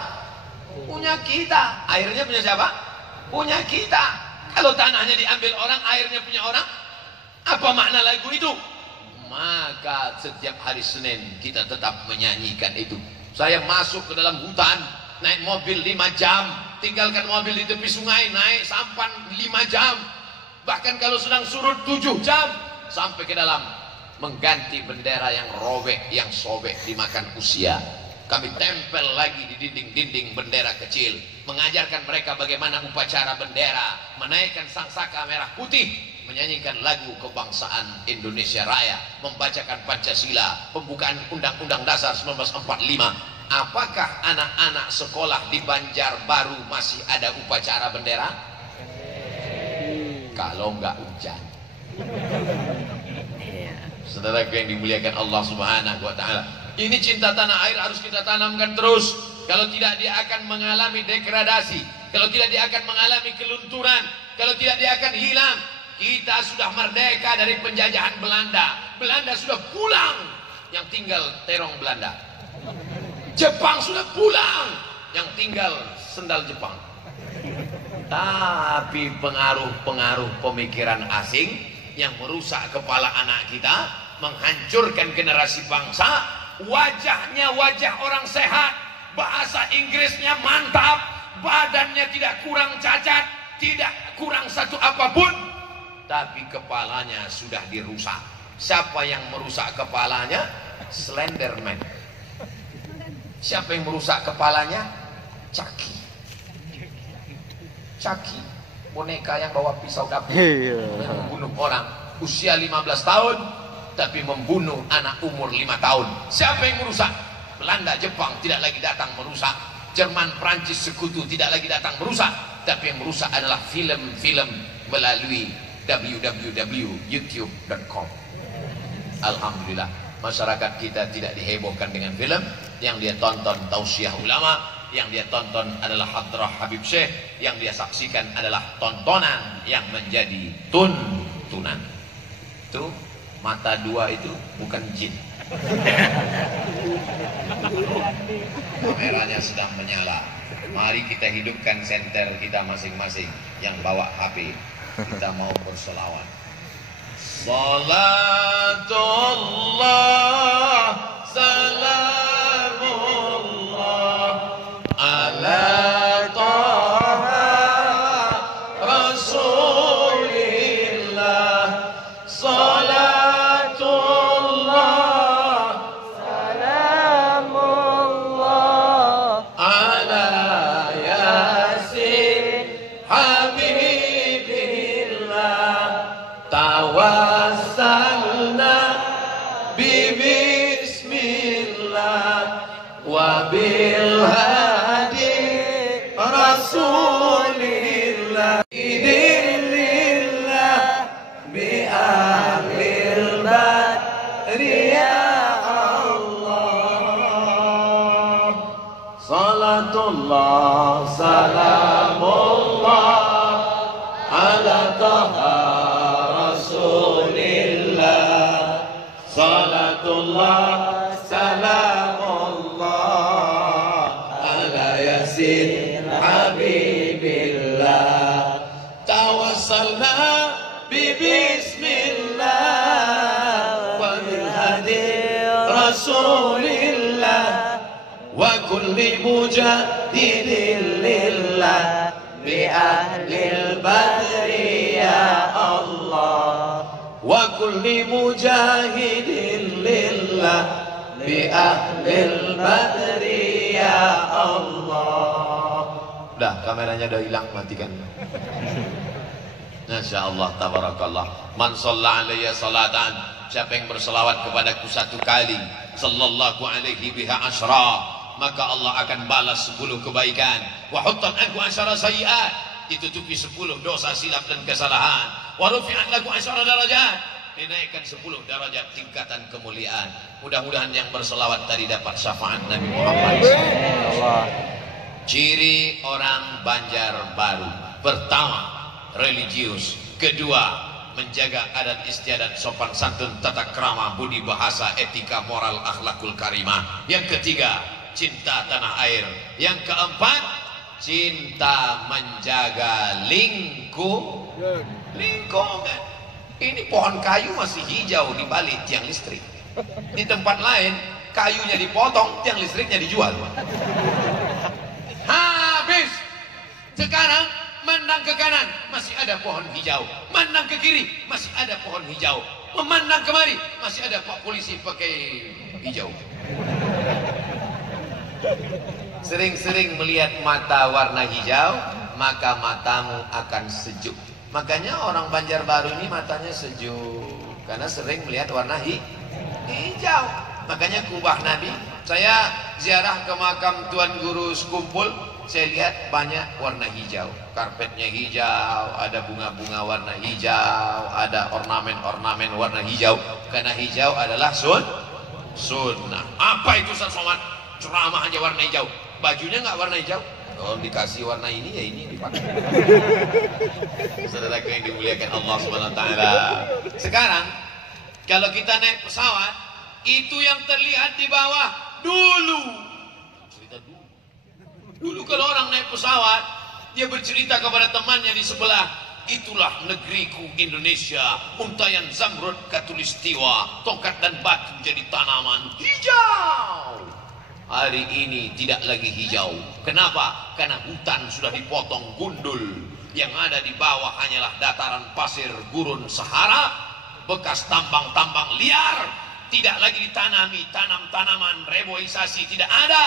Punya kita. Airnya punya siapa? Punya kita. Kalau tanahnya diambil orang, airnya punya orang, apa makna lagu itu? Maka setiap hari Senin kita tetap menyanyikan itu. Saya masuk ke dalam hutan, naik mobil 5 jam, tinggalkan mobil di tepi sungai, naik sampan 5 jam, bahkan kalau sedang surut 7 jam, sampai ke dalam, mengganti bendera yang robek, yang sobek dimakan usia. Kami tempel lagi di dinding-dinding bendera kecil, mengajarkan mereka bagaimana upacara bendera, menaikkan sangsaka merah putih, menyanyikan lagu kebangsaan Indonesia Raya, membacakan Pancasila, pembukaan Undang-Undang Dasar 1945. Apakah anak-anak sekolah di Banjarbaru masih ada upacara bendera? Kalau enggak hujan. Saudaraku yang dimuliakan Allah Subhanahu wa taala, ini cinta tanah air harus kita tanamkan terus. Kalau tidak, dia akan mengalami degradasi. Kalau tidak, dia akan mengalami kelunturan. Kalau tidak, dia akan hilang. Kita sudah merdeka dari penjajahan Belanda. Belanda sudah pulang, yang tinggal terong Belanda. Jepang sudah pulang, yang tinggal sendal Jepang. Tapi pengaruh-pengaruh pemikiran asing yang merusak kepala anak kita, menghancurkan generasi bangsa. Wajahnya wajah orang sehat, bahasa Inggrisnya mantap, badannya tidak kurang cacat, tidak kurang satu apapun, tapi kepalanya sudah dirusak. Siapa yang merusak kepalanya? Slenderman. Siapa yang merusak kepalanya? Chucky. Chucky, boneka yang bawa pisau dapur, yang membunuh orang usia 15 tahun, tapi membunuh anak umur 5 tahun. Siapa yang merusak? Belanda, Jepang tidak lagi datang merusak. Jerman, Prancis sekutu tidak lagi datang merusak. Tapi yang merusak adalah film-film melalui www.youtube.com. Alhamdulillah, masyarakat kita tidak dihebohkan dengan film. Yang dia tonton tausiah ulama, yang dia tonton adalah hadrah Habib Syekh, yang dia saksikan adalah tontonan yang menjadi tuntunan. Itu mata dua itu bukan jin. Kameranya sedang menyala. Mari kita hidupkan senter kita masing-masing yang bawa HP. Kita mau berselawat. Salatullah salamullah ala taha rasulillah. Salatullah salamullah ala yasin habibillah. Tawassalna bismillah Rasulillah Idilillah bi ahlil badri ya Allah. Salatullah salamullah ala taha Rasulillah. Salatullah salamullah ala yasin habibillah. Tawassalna bi bismillah wa bil hadi Rasulillah wa kulli mujahidin lillah bi ahlil badri ya Allah. Wa kulli mujahidin lillah bi ahlil badri ya Allah. Udah, kameranya udah hilang, matikan. Masya Allah, tabarakallah. Man shalla alayya salatan, siapa yang berselawat kepadaku satu kali, sallallahu alaihi biha asyra, maka Allah akan balas 10 kebaikan. Wa huttat anku asyara sayiat, ditutupi 10 dosa silap dan kesalahan. Wa rufi'at laku asyara darajat, dinaikkan 10 derajat tingkatan kemuliaan. Mudah-mudahan yang berselawat tadi dapat syafaat Nabi Muhammad SAW. Ciri orang Banjarbaru: pertama, religius; kedua, menjaga adat istiadat, sopan santun, tata krama, budi bahasa, etika, moral, akhlakul karimah. Yang ketiga, cinta tanah air. Yang keempat, cinta menjaga lingkungan. Ini pohon kayu masih hijau di balik tiang listrik. Di tempat lain kayunya dipotong, tiang listriknya dijual. Habis. Sekarang memandang ke kanan masih ada pohon hijau, memandang ke kiri masih ada pohon hijau, memandang kemari masih ada pak polisi pakai hijau. Sering-sering melihat mata warna hijau, maka matamu akan sejuk. Makanya orang Banjarbaru ini matanya sejuk karena sering melihat warna hijau. Makanya kubah Nabi, saya ziarah ke makam Tuan Guru Sekumpul, saya lihat banyak warna hijau. Karpetnya hijau, ada bunga-bunga warna hijau, ada ornamen-ornamen warna hijau. Karena hijau adalah sunnah. Apa itu Ustaz Somad? Ceramah aja warna hijau. Bajunya nggak warna hijau? Oh, dikasih warna ini ya ini dipakai. Saudara yang dimuliakan Allah Subhanahu wa taala. Sekarang kalau kita naik pesawat, itu yang terlihat di bawah dulu. Cerita dulu. Dulu kalau orang naik pesawat, dia bercerita kepada temannya di sebelah, itulah negeriku Indonesia, untayan zamrud katulistiwa, tongkat dan batu jadi tanaman hijau. Hari ini tidak lagi hijau. Kenapa? Karena hutan sudah dipotong gundul. Yang ada di bawah hanyalah dataran pasir gurun Sahara, bekas tambang-tambang liar. Tidak lagi ditanami, tanam-tanaman, reboisasi tidak ada.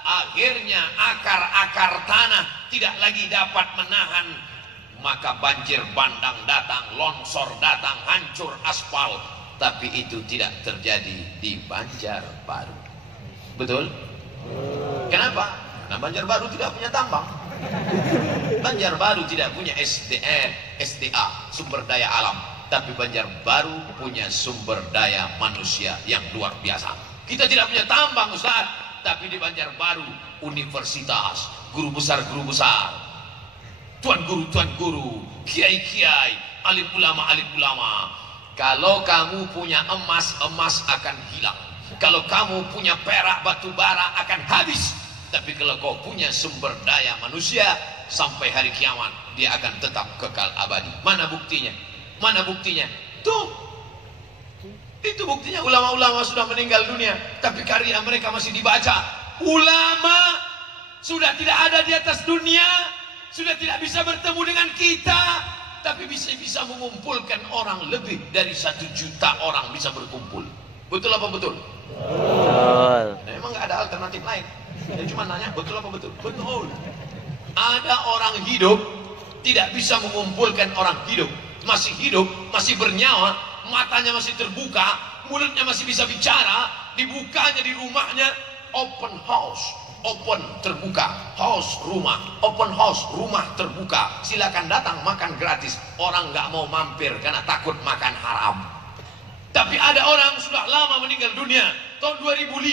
Akhirnya akar-akar tanah tidak lagi dapat menahan. Maka banjir bandang datang, longsor datang, hancur aspal. Tapi itu tidak terjadi di Banjarbaru. Betul? Kenapa? Karena Banjarbaru tidak punya tambang. Banjarbaru tidak punya SDA, sumber daya alam. Tapi Banjarbaru punya sumber daya manusia yang luar biasa. Kita tidak punya tambang, Ustaz. Tapi di Banjarbaru, universitas, guru besar, tuan guru, kiai, alim ulama. Kalau kamu punya emas, emas akan hilang. Kalau kamu punya perak, batu bara akan habis. Tapi kalau kau punya sumber daya manusia, sampai hari kiamat dia akan tetap kekal abadi. Mana buktinya? Tuh, itu buktinya. Ulama-ulama sudah meninggal dunia, tapi karya mereka masih dibaca. Ulama sudah tidak ada di atas dunia, sudah tidak bisa bertemu dengan kita, tapi bisa mengumpulkan orang. Lebih dari 1 juta orang bisa berkumpul. Betul apa betul? Betul. Nah, emang nggak ada alternatif lain. Dia cuma nanya betul apa betul? Betul. Ada orang hidup tidak bisa mengumpulkan orang hidup. Masih hidup, masih bernyawa, matanya masih terbuka, mulutnya masih bisa bicara, dibukanya di rumahnya open house. open terbuka, house rumah, open house rumah terbuka, silakan datang makan gratis. Orang nggak mau mampir karena takut makan haram. Tapi ada orang sudah lama meninggal dunia tahun 2005,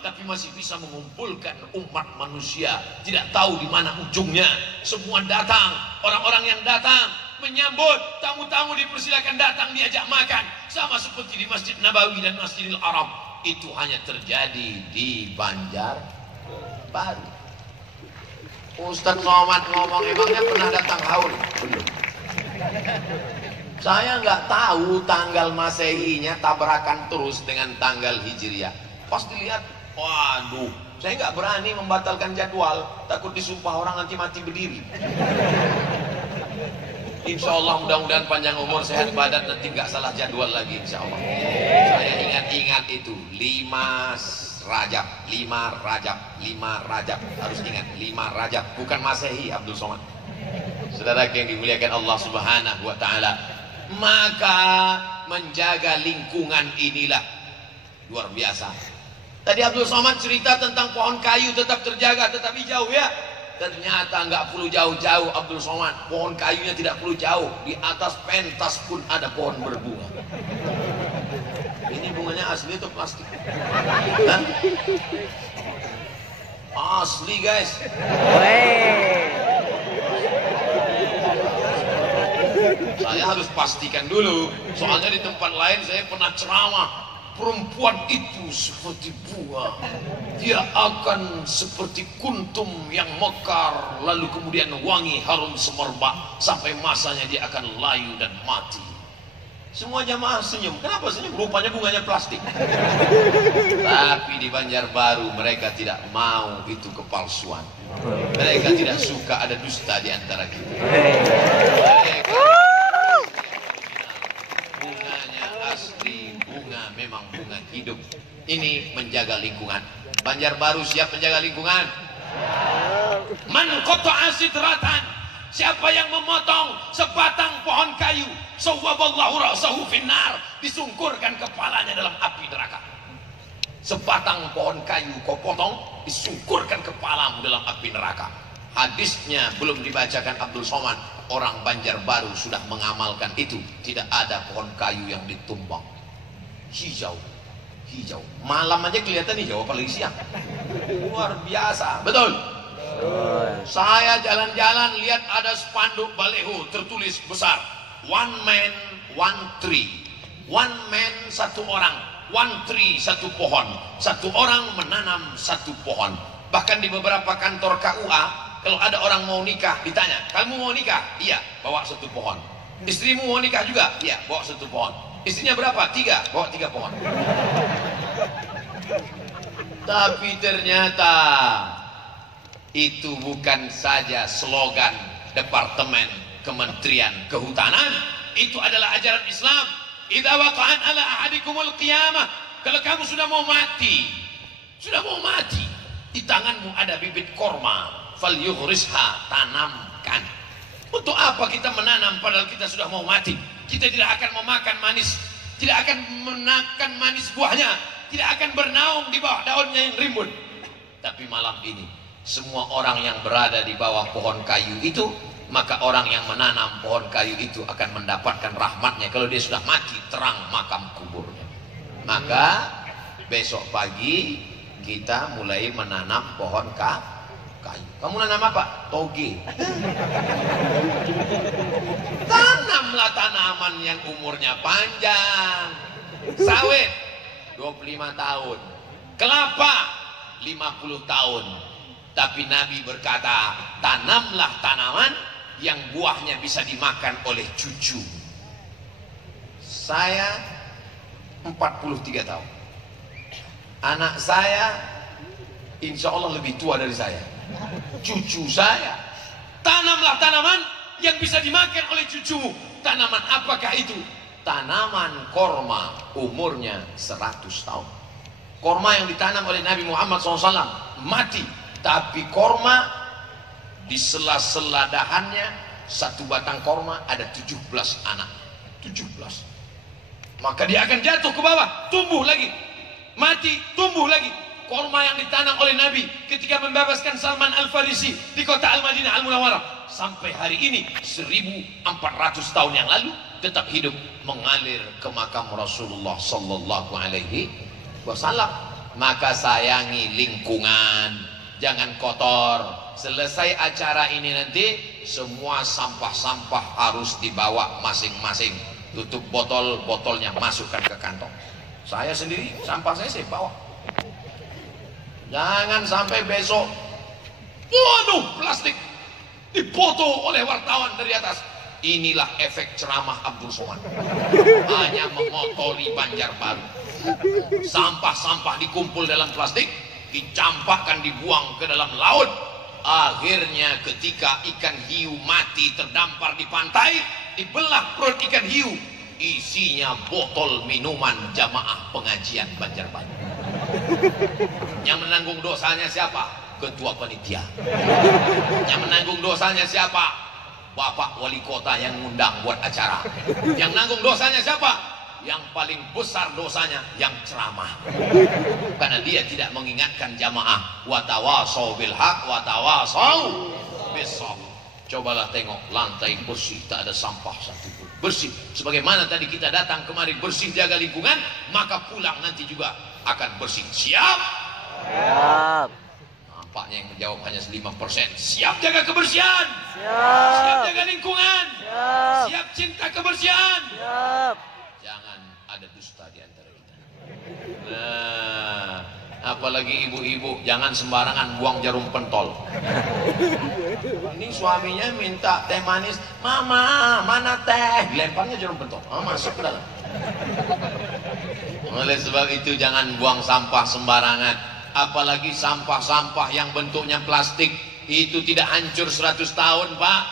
tapi masih bisa mengumpulkan umat manusia, tidak tahu di mana ujungnya. Semua datang, orang-orang yang datang menyambut, tamu-tamu dipersilakan datang, diajak makan, sama seperti di Masjid Nabawi dan Masjidil Haram. Itu hanya terjadi di Banjarbaru. Ustadz Somad ngomong, emangnya pernah datang haul? Belum. Saya nggak tahu tanggal Masehinya tabrakan terus dengan tanggal Hijriah. Pas dilihat, waduh, saya nggak berani membatalkan jadwal, takut disumpah orang nanti mati berdiri. Insya Allah mudah-mudahan panjang umur, sehat badan, nanti nggak salah jadwal lagi insya Allah. Saya ingat-ingat itu 5 Rajab, 5 Rajab, 5 Rajab, harus ingat 5 Rajab, bukan Masehi Abdul Somad. Saudara yang dimuliakan Allah Subhanahu wa taala, maka menjaga lingkungan inilah luar biasa. Tadi Abdul Somad cerita tentang pohon kayu tetap terjaga, tetap hijau ya. Ternyata nggak perlu jauh-jauh Abdul Somad, pohon kayunya tidak perlu jauh, di atas pentas pun ada pohon berbunga. Ini bunganya asli atau plastik? Hah? Asli guys. Saya harus pastikan dulu, soalnya di tempat lain saya pernah ceramah, perempuan itu seperti bunga, dia akan seperti kuntum yang mekar, lalu kemudian wangi harum semerbak, sampai masanya dia akan layu dan mati. Semua jamaah senyum. Kenapa senyum? Rupanya bunganya plastik. Tapi di Banjarbaru mereka tidak mau itu kepalsuan. Mereka tidak suka ada dusta di antara kita. Mereka bunganya asli, bunga memang bunga hidup. Ini menjaga lingkungan. Banjarbaru siap menjaga lingkungan. Man qata'a sidratan, siapa yang memotong sebatang pohon kayu, sawwaballahu ra'sahu finnar, disungkurkan kepalanya dalam api neraka. Sebatang pohon kayu kau potong, disungkurkan kepalamu dalam api neraka. Hadisnya belum dibacakan Abdul Somad, orang Banjarbaru sudah mengamalkan itu. Tidak ada pohon kayu yang ditumbang. Hijau, hijau. Malam aja kelihatan hijau, apalagi siang. Luar biasa, betul. Saya jalan-jalan lihat ada spanduk baleho tertulis besar, one man one tree. One man satu orang, one tree satu pohon. Satu orang menanam satu pohon. Bahkan di beberapa kantor KUA, kalau ada orang mau nikah ditanya, kamu mau nikah? Iya, bawa satu pohon. Istrimu mau nikah juga? Iya, bawa satu pohon. Istrinya berapa? 3, bawa 3 pohon. Tapi ternyata itu bukan saja slogan Departemen Kementerian Kehutanan, itu adalah ajaran Islam. Idza waqa'at ala ahadikumul qiyamah, kalau kamu sudah mau mati, di tanganmu ada bibit korma, falyughrisha, tanamkan. Untuk apa kita menanam padahal kita sudah mau mati? Kita tidak akan memakan manis, tidak akan menakan manis buahnya, tidak akan bernaung di bawah daunnya yang rimbun. Tapi malam ini semua orang yang berada di bawah pohon kayu itu, maka orang yang menanam pohon kayu itu akan mendapatkan rahmatnya. Kalau dia sudah mati, terang makam kuburnya. Maka besok pagi kita mulai menanam pohon kayu. Kamu nanam apa? Toge. Tanamlah tanaman yang umurnya panjang. Sawit 25 tahun, kelapa 50 tahun. Tapi Nabi berkata, tanamlah tanaman yang buahnya bisa dimakan oleh cucu. Saya 43 tahun. Anak saya insya Allah lebih tua dari saya. Cucu saya, tanamlah tanaman yang bisa dimakan oleh cucumu. Tanaman apakah itu? Tanaman korma, umurnya 100 tahun. Korma yang ditanam oleh Nabi Muhammad SAW mati, tapi korma di sela-sela dahannya, satu batang korma ada 17 anak. 17. Maka dia akan jatuh ke bawah, tumbuh lagi, mati, tumbuh lagi. korma yang ditanam oleh Nabi ketika membebaskan Salman Al-Farisi di kota Al-Madinah Al-Munawwarah sampai hari ini 1400 tahun yang lalu tetap hidup mengalir ke makam Rasulullah sallallahu alaihi wasallam. Maka sayangi lingkungan, jangan kotor. Selesai acara ini nanti semua sampah-sampah harus dibawa masing-masing. Tutup botolnya, masukkan ke kantong. Saya sendiri sampah saya bawa. Jangan sampai besok, waduh, plastik dipoto oleh wartawan dari atas. Inilah efek ceramah Abdul Somad. Hanya mengotori Banjarbaru. Sampah-sampah dikumpul dalam plastik, dicampakkan, dibuang ke dalam laut. Akhirnya ketika ikan hiu mati terdampar di pantai, dibelah perut ikan hiu, isinya botol minuman jamaah pengajian Banjarbaru. Yang menanggung dosanya siapa? Ketua panitia. Yang menanggung dosanya siapa? Bapak wali kota yang ngundang buat acara. Yang nanggung dosanya siapa? Yang paling besar dosanya yang ceramah. Karena dia tidak mengingatkan jamaah. Watawasau bil haq, watawasau bis sabr. Cobalah tengok lantai bersih, tak ada sampah satupun. Bersih. Sebagaimana tadi kita datang kemari bersih jaga lingkungan, maka pulang nanti juga akan bersih. Siap? Siap. Nampaknya yang menjawab hanya 5%. Siap jaga kebersihan? Siap. Siap jaga lingkungan? Siap. Siap cinta kebersihan? Siap. Jangan ada dusta di antara kita. Nah, apalagi ibu-ibu, jangan sembarangan buang jarum pentol. Ini suaminya minta teh manis, mama mana teh, lemparnya jarum pentol, masuk ke dalam. Oleh sebab itu jangan buang sampah sembarangan, apalagi sampah-sampah yang bentuknya plastik. Itu tidak hancur 100 tahun, Pak.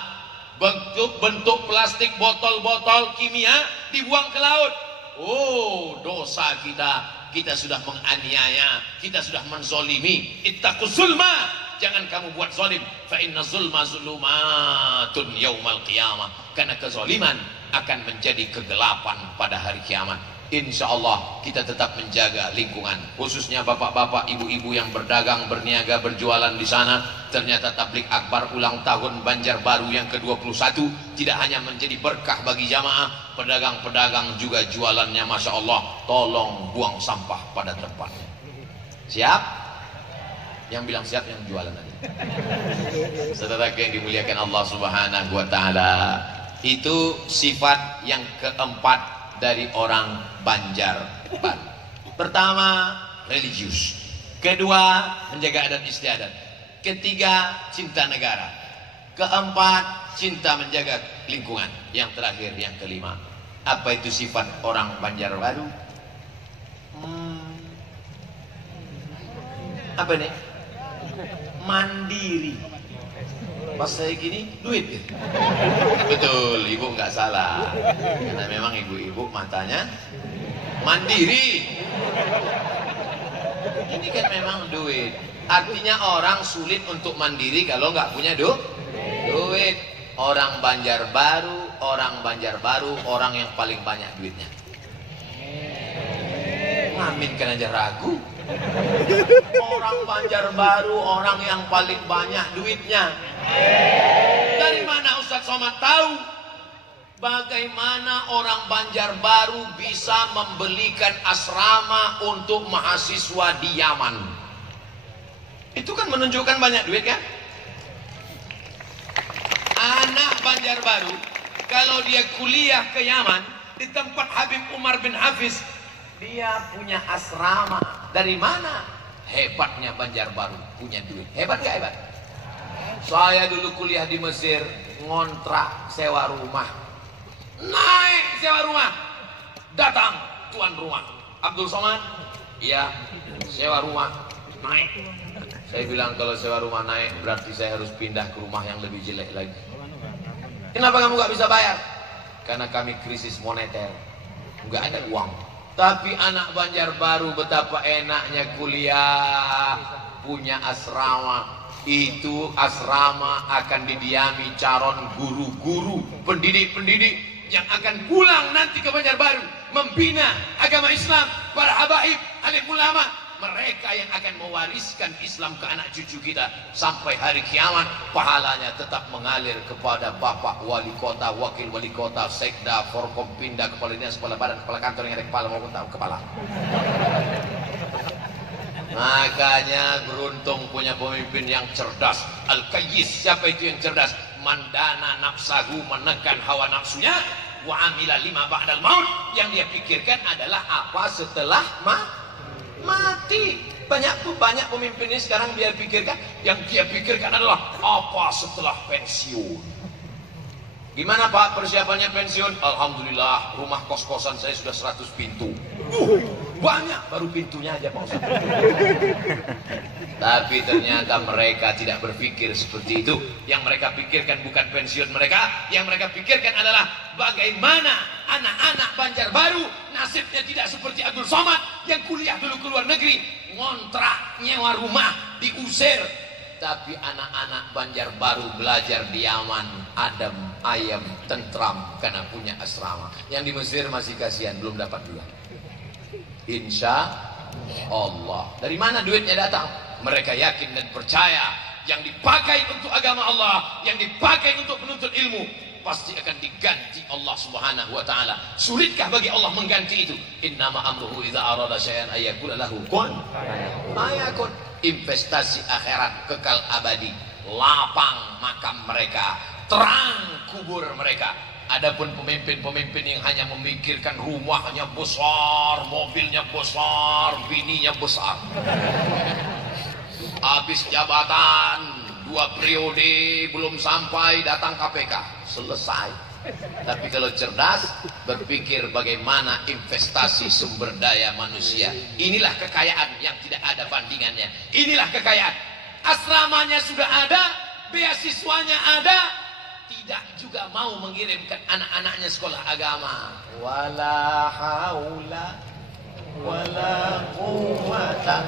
Bentuk plastik, botol-botol kimia dibuang ke laut. Oh, dosa kita sudah menganiaya, kita sudah menzolimi. Ittaquz zulma, jangan kamu buat zolim. Fa inna zulma zulumatun yaumal qiyamah. Karena kezoliman akan menjadi kegelapan pada hari kiamat. Insya Allah kita tetap menjaga lingkungan, khususnya bapak-bapak, ibu-ibu yang berdagang, berniaga, berjualan di sana. Ternyata tablik akbar ulang tahun Banjarbaru yang ke-21 tidak hanya menjadi berkah bagi jamaah, pedagang-pedagang juga jualannya Masya Allah. Tolong buang sampah pada tempatnya. Siap? Yang bilang siap yang jualan aja. Saudara yang dimuliakan Allah Subhanahu wa Ta'ala, itu sifat yang keempat dari orang Banjarbaru. Pertama, religius. Kedua, menjaga adat istiadat. Ketiga, cinta negara. Keempat, cinta menjaga lingkungan. Yang terakhir, yang kelima. Apa itu sifat orang Banjarbaru? Apa nih? Mandiri. Pas saya gini, duit. Betul, ibu nggak salah. Karena memang ibu-ibu matanya mandiri. Ini kan memang duit. Artinya orang sulit untuk mandiri kalau nggak punya duit. Orang Banjarbaru, orang yang paling banyak duitnya. Ngamin kan aja ragu. Orang Banjarbaru orang yang paling banyak duitnya. Dari mana Ustadz Somad tahu? Bagaimana orang Banjarbaru bisa membelikan asrama untuk mahasiswa di Yaman? Itu kan menunjukkan banyak duit kan? Anak Banjarbaru kalau dia kuliah ke Yaman di tempat Habib Umar bin Hafiz, dia punya asrama. Dari mana? Hebatnya Banjarbaru punya duit. Hebat gak hebat? Saya dulu kuliah di Mesir, ngontrak sewa rumah. Naik sewa rumah. Datang tuan rumah, Abdul Somad. Iya, sewa rumah. Naik. Saya bilang kalau sewa rumah naik berarti saya harus pindah ke rumah yang lebih jelek lagi. Kenapa kamu gak bisa bayar? Karena kami krisis moneter, gak ada uang. Tapi anak Banjarbaru betapa enaknya kuliah, punya asrama. Itu asrama akan didiami calon guru-guru, pendidik-pendidik yang akan pulang nanti ke Banjarbaru membina agama Islam, para habaib, alim ulama, mereka yang akan mewariskan Islam ke anak cucu kita sampai hari kiamat. Pahalanya tetap mengalir kepada bapak wali kota, wakil wali kota, sekda, forkompinda, kepala dinas, kepala badan, kepala kantor yang ada kepala maupun tak kepala. Makanya beruntung punya pemimpin yang cerdas. Al-Qayyis, siapa itu yang cerdas? Mandana nafsahu, menekan hawa nafsunya. Wa amila lima ba'dal maut, yang dia pikirkan adalah apa setelah mati. Banyak pemimpin ini sekarang dia pikirkan, yang dia pikirkan adalah apa setelah pensiun. Gimana Pak persiapannya pensiun? Alhamdulillah, rumah kos-kosan saya sudah 100 pintu. Banyak, baru pintunya aja Pak Ustaz. Tapi ternyata mereka tidak berpikir seperti itu. Yang mereka pikirkan bukan pensiun mereka, yang mereka pikirkan adalah bagaimana anak-anak Banjarbaru nasibnya tidak seperti Abdul Somad yang kuliah dulu ke luar negeri, ngontrak, nyewa rumah, diusir. Tapi anak-anak Banjarbaru belajar di Yaman, adem, ayam, tentram karena punya asrama. Yang di Mesir masih kasihan, belum dapat juga. Insya Allah. Dari mana duitnya datang? Mereka yakin dan percaya yang dipakai untuk agama Allah, yang dipakai untuk menuntut ilmu, pasti akan diganti Allah Subhanahu wa taala. Sulitkah bagi Allah mengganti itu? Innama amruhu idza arada syai'an ayyakula lahu kun fayakun. Investasi akhirat kekal abadi, lapang makam mereka, terang kubur mereka. Adapun pemimpin-pemimpin yang hanya memikirkan rumahnya besar, mobilnya besar, bininya besar, habis jabatan 2 periode belum sampai datang KPK, selesai. Tapi kalau cerdas, berpikir bagaimana investasi sumber daya manusia. Inilah kekayaan yang tidak ada bandingannya. Inilah kekayaan. Asramanya sudah ada, beasiswanya ada, tidak juga mau mengirimkan anak-anaknya sekolah agama. Wala haula wala quwwata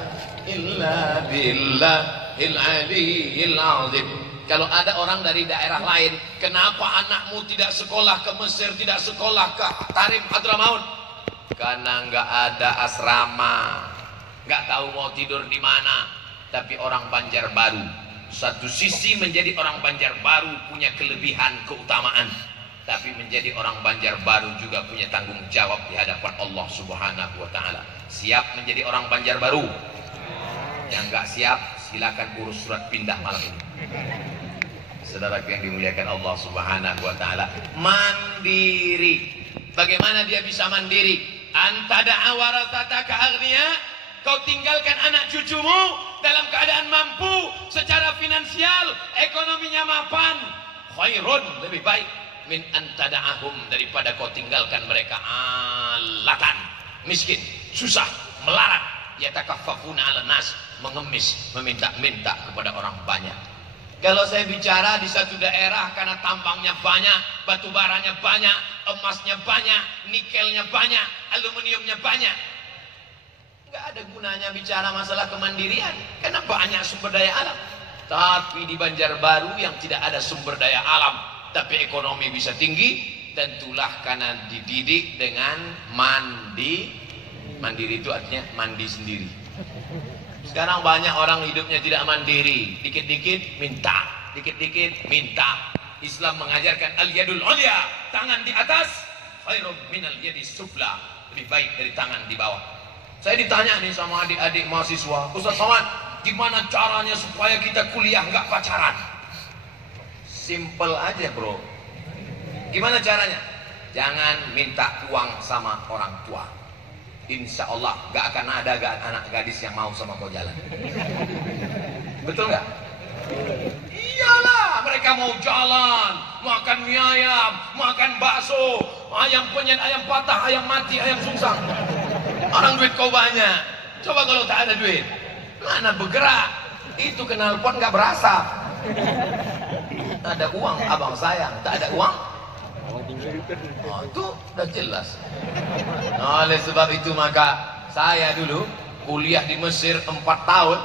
illa billahil aliyyil azim. Kalau ada orang dari daerah lain, kenapa anakmu tidak sekolah ke Mesir, tidak sekolah ke Tarim Hadramaut? Karena nggak ada asrama, nggak tahu mau tidur di mana. Tapi orang Banjarbaru, satu sisi menjadi orang Banjarbaru punya kelebihan keutamaan, tapi menjadi orang Banjarbaru juga punya tanggung jawab di hadapan Allah Subhanahu wa taala. Siap menjadi orang Banjarbaru? Yang nggak siap, silakan urus surat pindah malam ini. Saudara yang dimuliakan Allah Subhanahu wa taala, mandiri. Bagaimana dia bisa mandiri? Antada warathataka aghniya, kau tinggalkan anak cucumu dalam keadaan mampu secara finansial, ekonominya mapan. Khairun, lebih baik min antada'ahum, daripada kau tinggalkan mereka alatan, miskin, susah, melarat, yatakaffafuna 'alan nas, mengemis, meminta-minta kepada orang banyak. Kalau saya bicara di satu daerah karena tambangnya banyak, batu baranya banyak, emasnya banyak, nikelnya banyak, aluminiumnya banyak, nggak ada gunanya bicara masalah kemandirian karena banyak sumber daya alam. Tapi di Banjarbaru yang tidak ada sumber daya alam, tapi ekonomi bisa tinggi, dan itulah karena dididik dengan mandiri itu artinya mandi sendiri. Sekarang banyak orang hidupnya tidak mandiri, dikit-dikit minta, dikit-dikit minta. Islam mengajarkan al-yadul ulya, tangan di atas, khairum minal yadis sufla, lebih baik dari tangan di bawah. Saya ditanya nih sama adik-adik mahasiswa, Ustaz Somad, gimana caranya supaya kita kuliah nggak pacaran? Simple aja bro. Gimana caranya? Jangan minta uang sama orang tua. Insya Allah gak akan ada anak gadis yang mau sama kau jalan. Betul gak? Iyalah, mereka mau jalan, makan mie ayam, makan bakso, ayam penyet, ayam patah, ayam mati, ayam sungsang. Orang duit kau banyak. Coba kalau tak ada duit, mana bergerak? Itu knalpot gak berasa. Ada uang abang sayang, tak ada uang, oh, itu udah jelas. Nah, oleh sebab itu maka saya dulu kuliah di Mesir 4 tahun,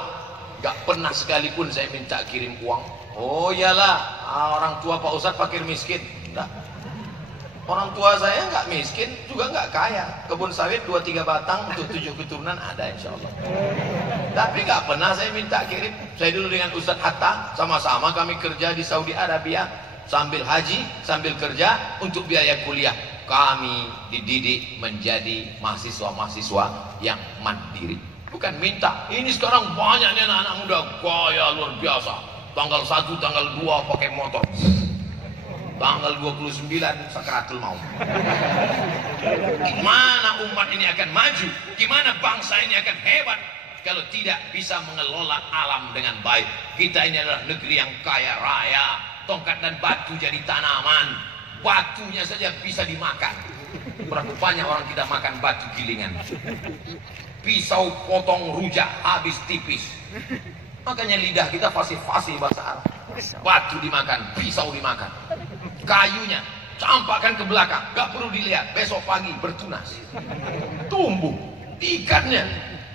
gak pernah sekalipun saya minta kirim uang. Oh iyalah, orang tua Pak Ustadz fakir miskin. Enggak. Orang tua saya nggak miskin, juga nggak kaya. Kebun sawit 2-3 batang untuk 7 keturunan ada insya Allah. Tapi nggak pernah saya minta kirim. Saya dulu dengan Ustadz Hatta, sama-sama kami kerja di Saudi Arabia. Sambil haji, sambil kerja untuk biaya kuliah. Kami dididik menjadi mahasiswa-mahasiswa yang mandiri. Bukan minta. Ini sekarang banyak nih anak-anak muda gaya luar biasa. Tanggal 1, tanggal 2 pakai motor. Tanggal 29 sakaratul maut. Gimana umat ini akan maju? Gimana bangsa ini akan hebat kalau tidak bisa mengelola alam dengan baik? Kita ini adalah negeri yang kaya raya. Tongkat dan batu jadi tanaman. Batunya saja bisa dimakan. Berapa banyak orang kita makan batu gilingan. Pisau potong rujak habis tipis. Makanya lidah kita fasih-fasih bahasa Arab. Batu dimakan, pisau dimakan. Kayunya campakkan ke belakang, gak perlu dilihat, besok pagi bertunas, tumbuh. Ikannya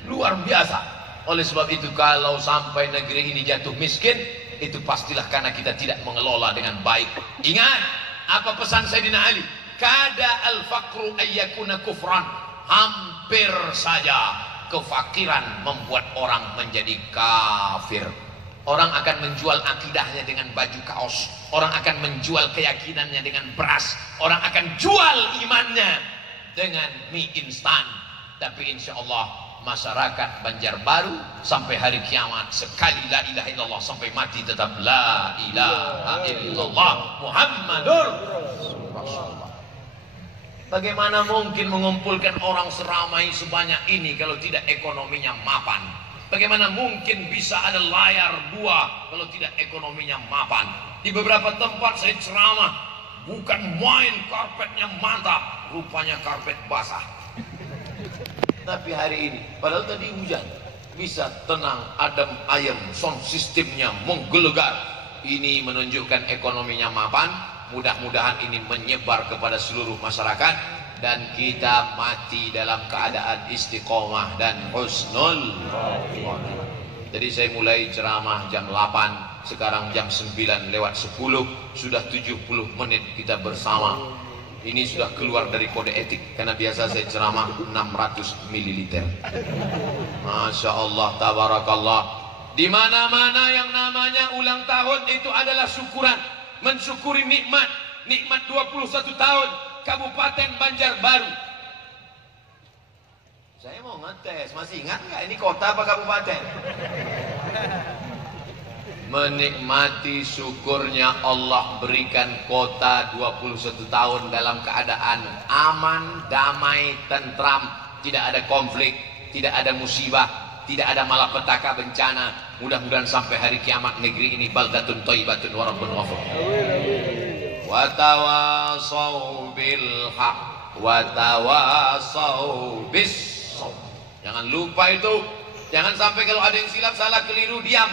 luar biasa. Oleh sebab itu kalau sampai negeri ini jatuh miskin, itu pastilah karena kita tidak mengelola dengan baik. Ingat apa pesan Sayyidina Ali? Kada al-faqru ayyakuna kufran. Hampir saja kefakiran membuat orang menjadi kafir. Orang akan menjual akidahnya dengan baju kaos. Orang akan menjual keyakinannya dengan beras. Orang akan jual imannya dengan mie instan. Tapi insya Allah masyarakat Banjarbaru sampai hari kiamat sekali la ilaha illallah sampai mati tetap la ilaha illallah Muhammadur Rasulullah. Bagaimana mungkin mengumpulkan orang seramai sebanyak ini kalau tidak ekonominya mapan? Bagaimana mungkin bisa ada layar 2 kalau tidak ekonominya mapan? Di beberapa tempat saya ceramah, bukan main karpetnya mantap, rupanya karpet basah. Tapi hari ini, padahal tadi hujan, bisa tenang, adem ayem, sound sistemnya menggelegar. Ini menunjukkan ekonominya mapan. Mudah-mudahan ini menyebar kepada seluruh masyarakat dan kita mati dalam keadaan istiqomah dan husnul khotimah. Jadi saya mulai ceramah jam 8, sekarang jam 9 lewat 10, sudah 70 menit kita bersama. Ini sudah keluar dari kode etik karena biasa saya ceramah 600 ml. Masya Allah, tabarakallah. Di mana-mana yang namanya ulang tahun itu adalah syukuran, mensyukuri nikmat 21 tahun Kabupaten Banjarbaru. Saya mau ngetes, masih ingat nggak ini kota apa kabupaten? Menikmati syukurnya Allah berikan kota 21 tahun dalam keadaan aman, damai, tentram, tidak ada konflik, tidak ada musibah, tidak ada malapetaka bencana. Mudah-mudahan sampai hari kiamat negeri ini baldatun thayyibatun wa rabbun ghafur. Wa tawasau bil haq wa tawasau bis sabr. Jangan lupa itu, jangan sampai kalau ada yang silap, salah, keliru, diam.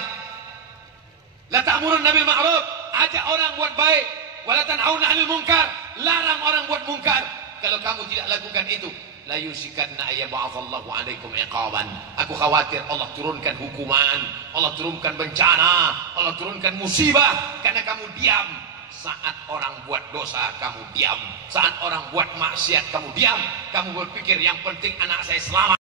La ta'murunna bil ma'ruf, ajak orang buat baik, wa la tanhauna 'anil munkar, larang orang buat munkar. Kalau kamu tidak lakukan itu, la yusikanna ayyab'atsallahu 'alaikum iqaban. Aku khawatir Allah turunkan hukuman, Allah turunkan bencana, Allah turunkan musibah karena kamu diam. Saat orang buat dosa kamu diam, saat orang buat maksiat kamu diam. Kamu berpikir yang penting anak saya selamat.